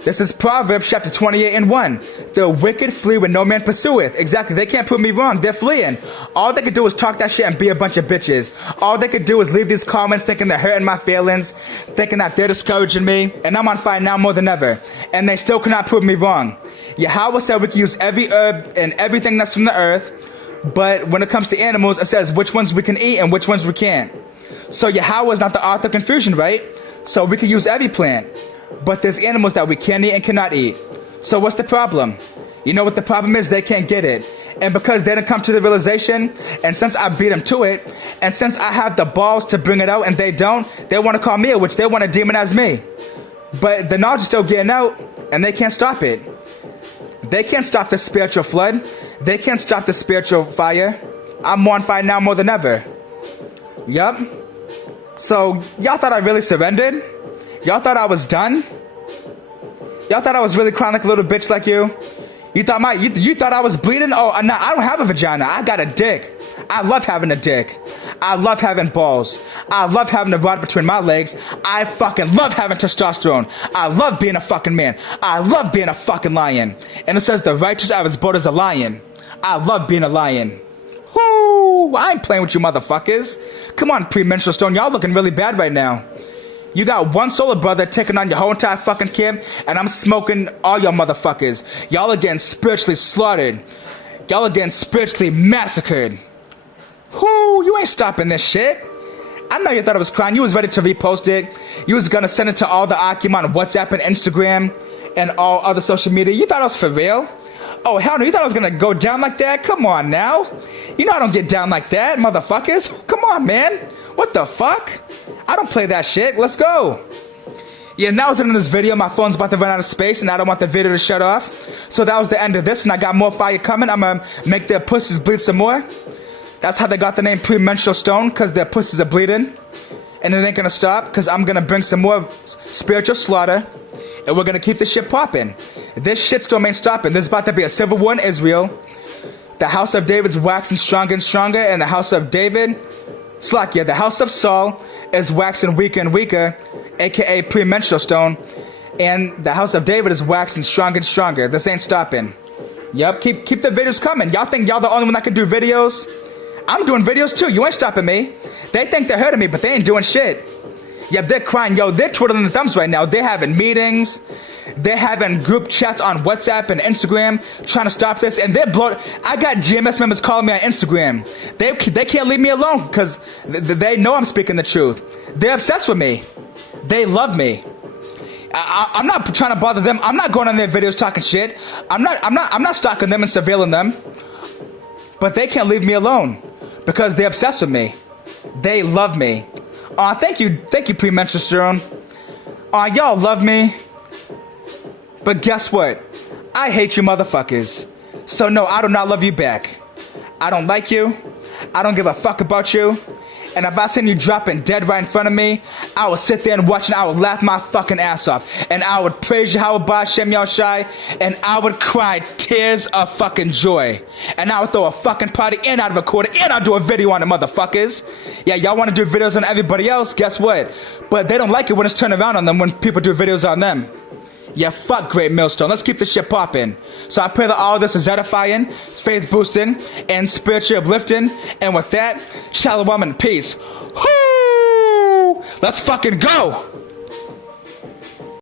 This is Proverbs chapter 28 and 1. The wicked flee when no man pursueth. Exactly. They can't prove me wrong. They're fleeing. All they could do is talk that shit and be a bunch of bitches. All they could do is leave these comments thinking they're hurting my feelings, thinking that they're discouraging me, and I'm on fire now more than ever. And they still cannot prove me wrong. Yahweh said we can use every herb and everything that's from the earth, but when it comes to animals, it says which ones we can eat and which ones we can't. So Yahweh is not the author of confusion, right? So we can use every plant. But there's animals that we can eat and cannot eat. So what's the problem? You know what the problem is? They can't get it. And because they didn't come to the realization, and since I beat them to it, and since I have the balls to bring it out and they don't, they want to call me a witch. They want to demonize me. But the knowledge is still getting out, and they can't stop it. They can't stop the spiritual flood. They can't stop the spiritual fire. I'm more on fire now more than ever. Yup. So y'all thought I really surrendered? Y'all thought I was done? Y'all thought I was really crying like a little bitch like you? You thought I was bleeding? Oh, no, I don't have a vagina. I got a dick. I love having a dick. I love having balls. I love having a rod between my legs. I fucking love having testosterone. I love being a fucking man. I love being a fucking lion. And it says the righteous are as bold as a lion. I love being a lion. Whoo! I ain't playing with you motherfuckers. Come on, Premenstrual Stone. Y'all looking really bad right now. You got one solar brother taking on your whole entire fucking camp, and I'm smoking all y'all motherfuckers. Y'all are getting spiritually slaughtered. Y'all are getting spiritually massacred. Whoo, you ain't stopping this shit. I know you thought I was crying. You was ready to repost it. You was gonna send it to all the Akim on WhatsApp and Instagram and all other social media. You thought I was for real? Oh, hell no, you thought I was gonna go down like that? Come on now. You know I don't get down like that, motherfuckers. Come on, man. What the fuck? I don't play that shit. Let's go. Yeah, and that was it in this video. My phone's about to run out of space, and I don't want the video to shut off. So that was the end of this, and I got more fire coming. I'm gonna make their pussies bleed some more. That's how they got the name Premenstrual Stone, because their pussies are bleeding. And it ain't gonna stop, because I'm gonna bring some more spiritual slaughter, and we're gonna keep this shit popping. This shitstorm ain't stopping. There's about to be a civil war in Israel. The house of David's waxing stronger and stronger, and the house of David, Slakia, the house of Saul, is waxing weaker and weaker, aka Premenstrual Stone, and the house of David is waxing stronger and stronger. This ain't stopping. Yup, keep the videos coming. Y'all think y'all the only one that can do videos? I'm doing videos too. You ain't stopping me. They think they're hurting me, but they ain't doing shit. Yep, they're crying. Yo, they're twiddling their thumbs right now. They're having meetings. They're having group chats on WhatsApp and Instagram trying to stop this, and they're blown. I got GMS members calling me on Instagram. They can't leave me alone because they know I'm speaking the truth. They're obsessed with me. They love me. I'm not trying to bother them. I'm not going on their videos talking shit. I'm not stalking them and surveilling them. But they can't leave me alone because they're obsessed with me. They love me. Aw, thank you, Premenstrual Stone. Aw, y'all love me. But guess what? I hate you motherfuckers. So no, I do not love you back. I don't like you. I don't give a fuck about you. And if I seen you dropping dead right in front of me, I would sit there and watch and I would laugh my fucking ass off. And I would praise Yahweh B'Shem Yahushai, and I would cry tears of fucking joy. And I would throw a fucking party, and I'd record it, and I'd do a video on the motherfuckers. Yeah, y'all want to do videos on everybody else, guess what? But they don't like it when it's turned around on them when people do videos on them. Yeah, fuck Great Millstone. Let's keep this shit popping. So I pray that all of this is edifying, faith boosting, and spiritually uplifting. And with that, shalom and peace. Whoo! Let's fucking go!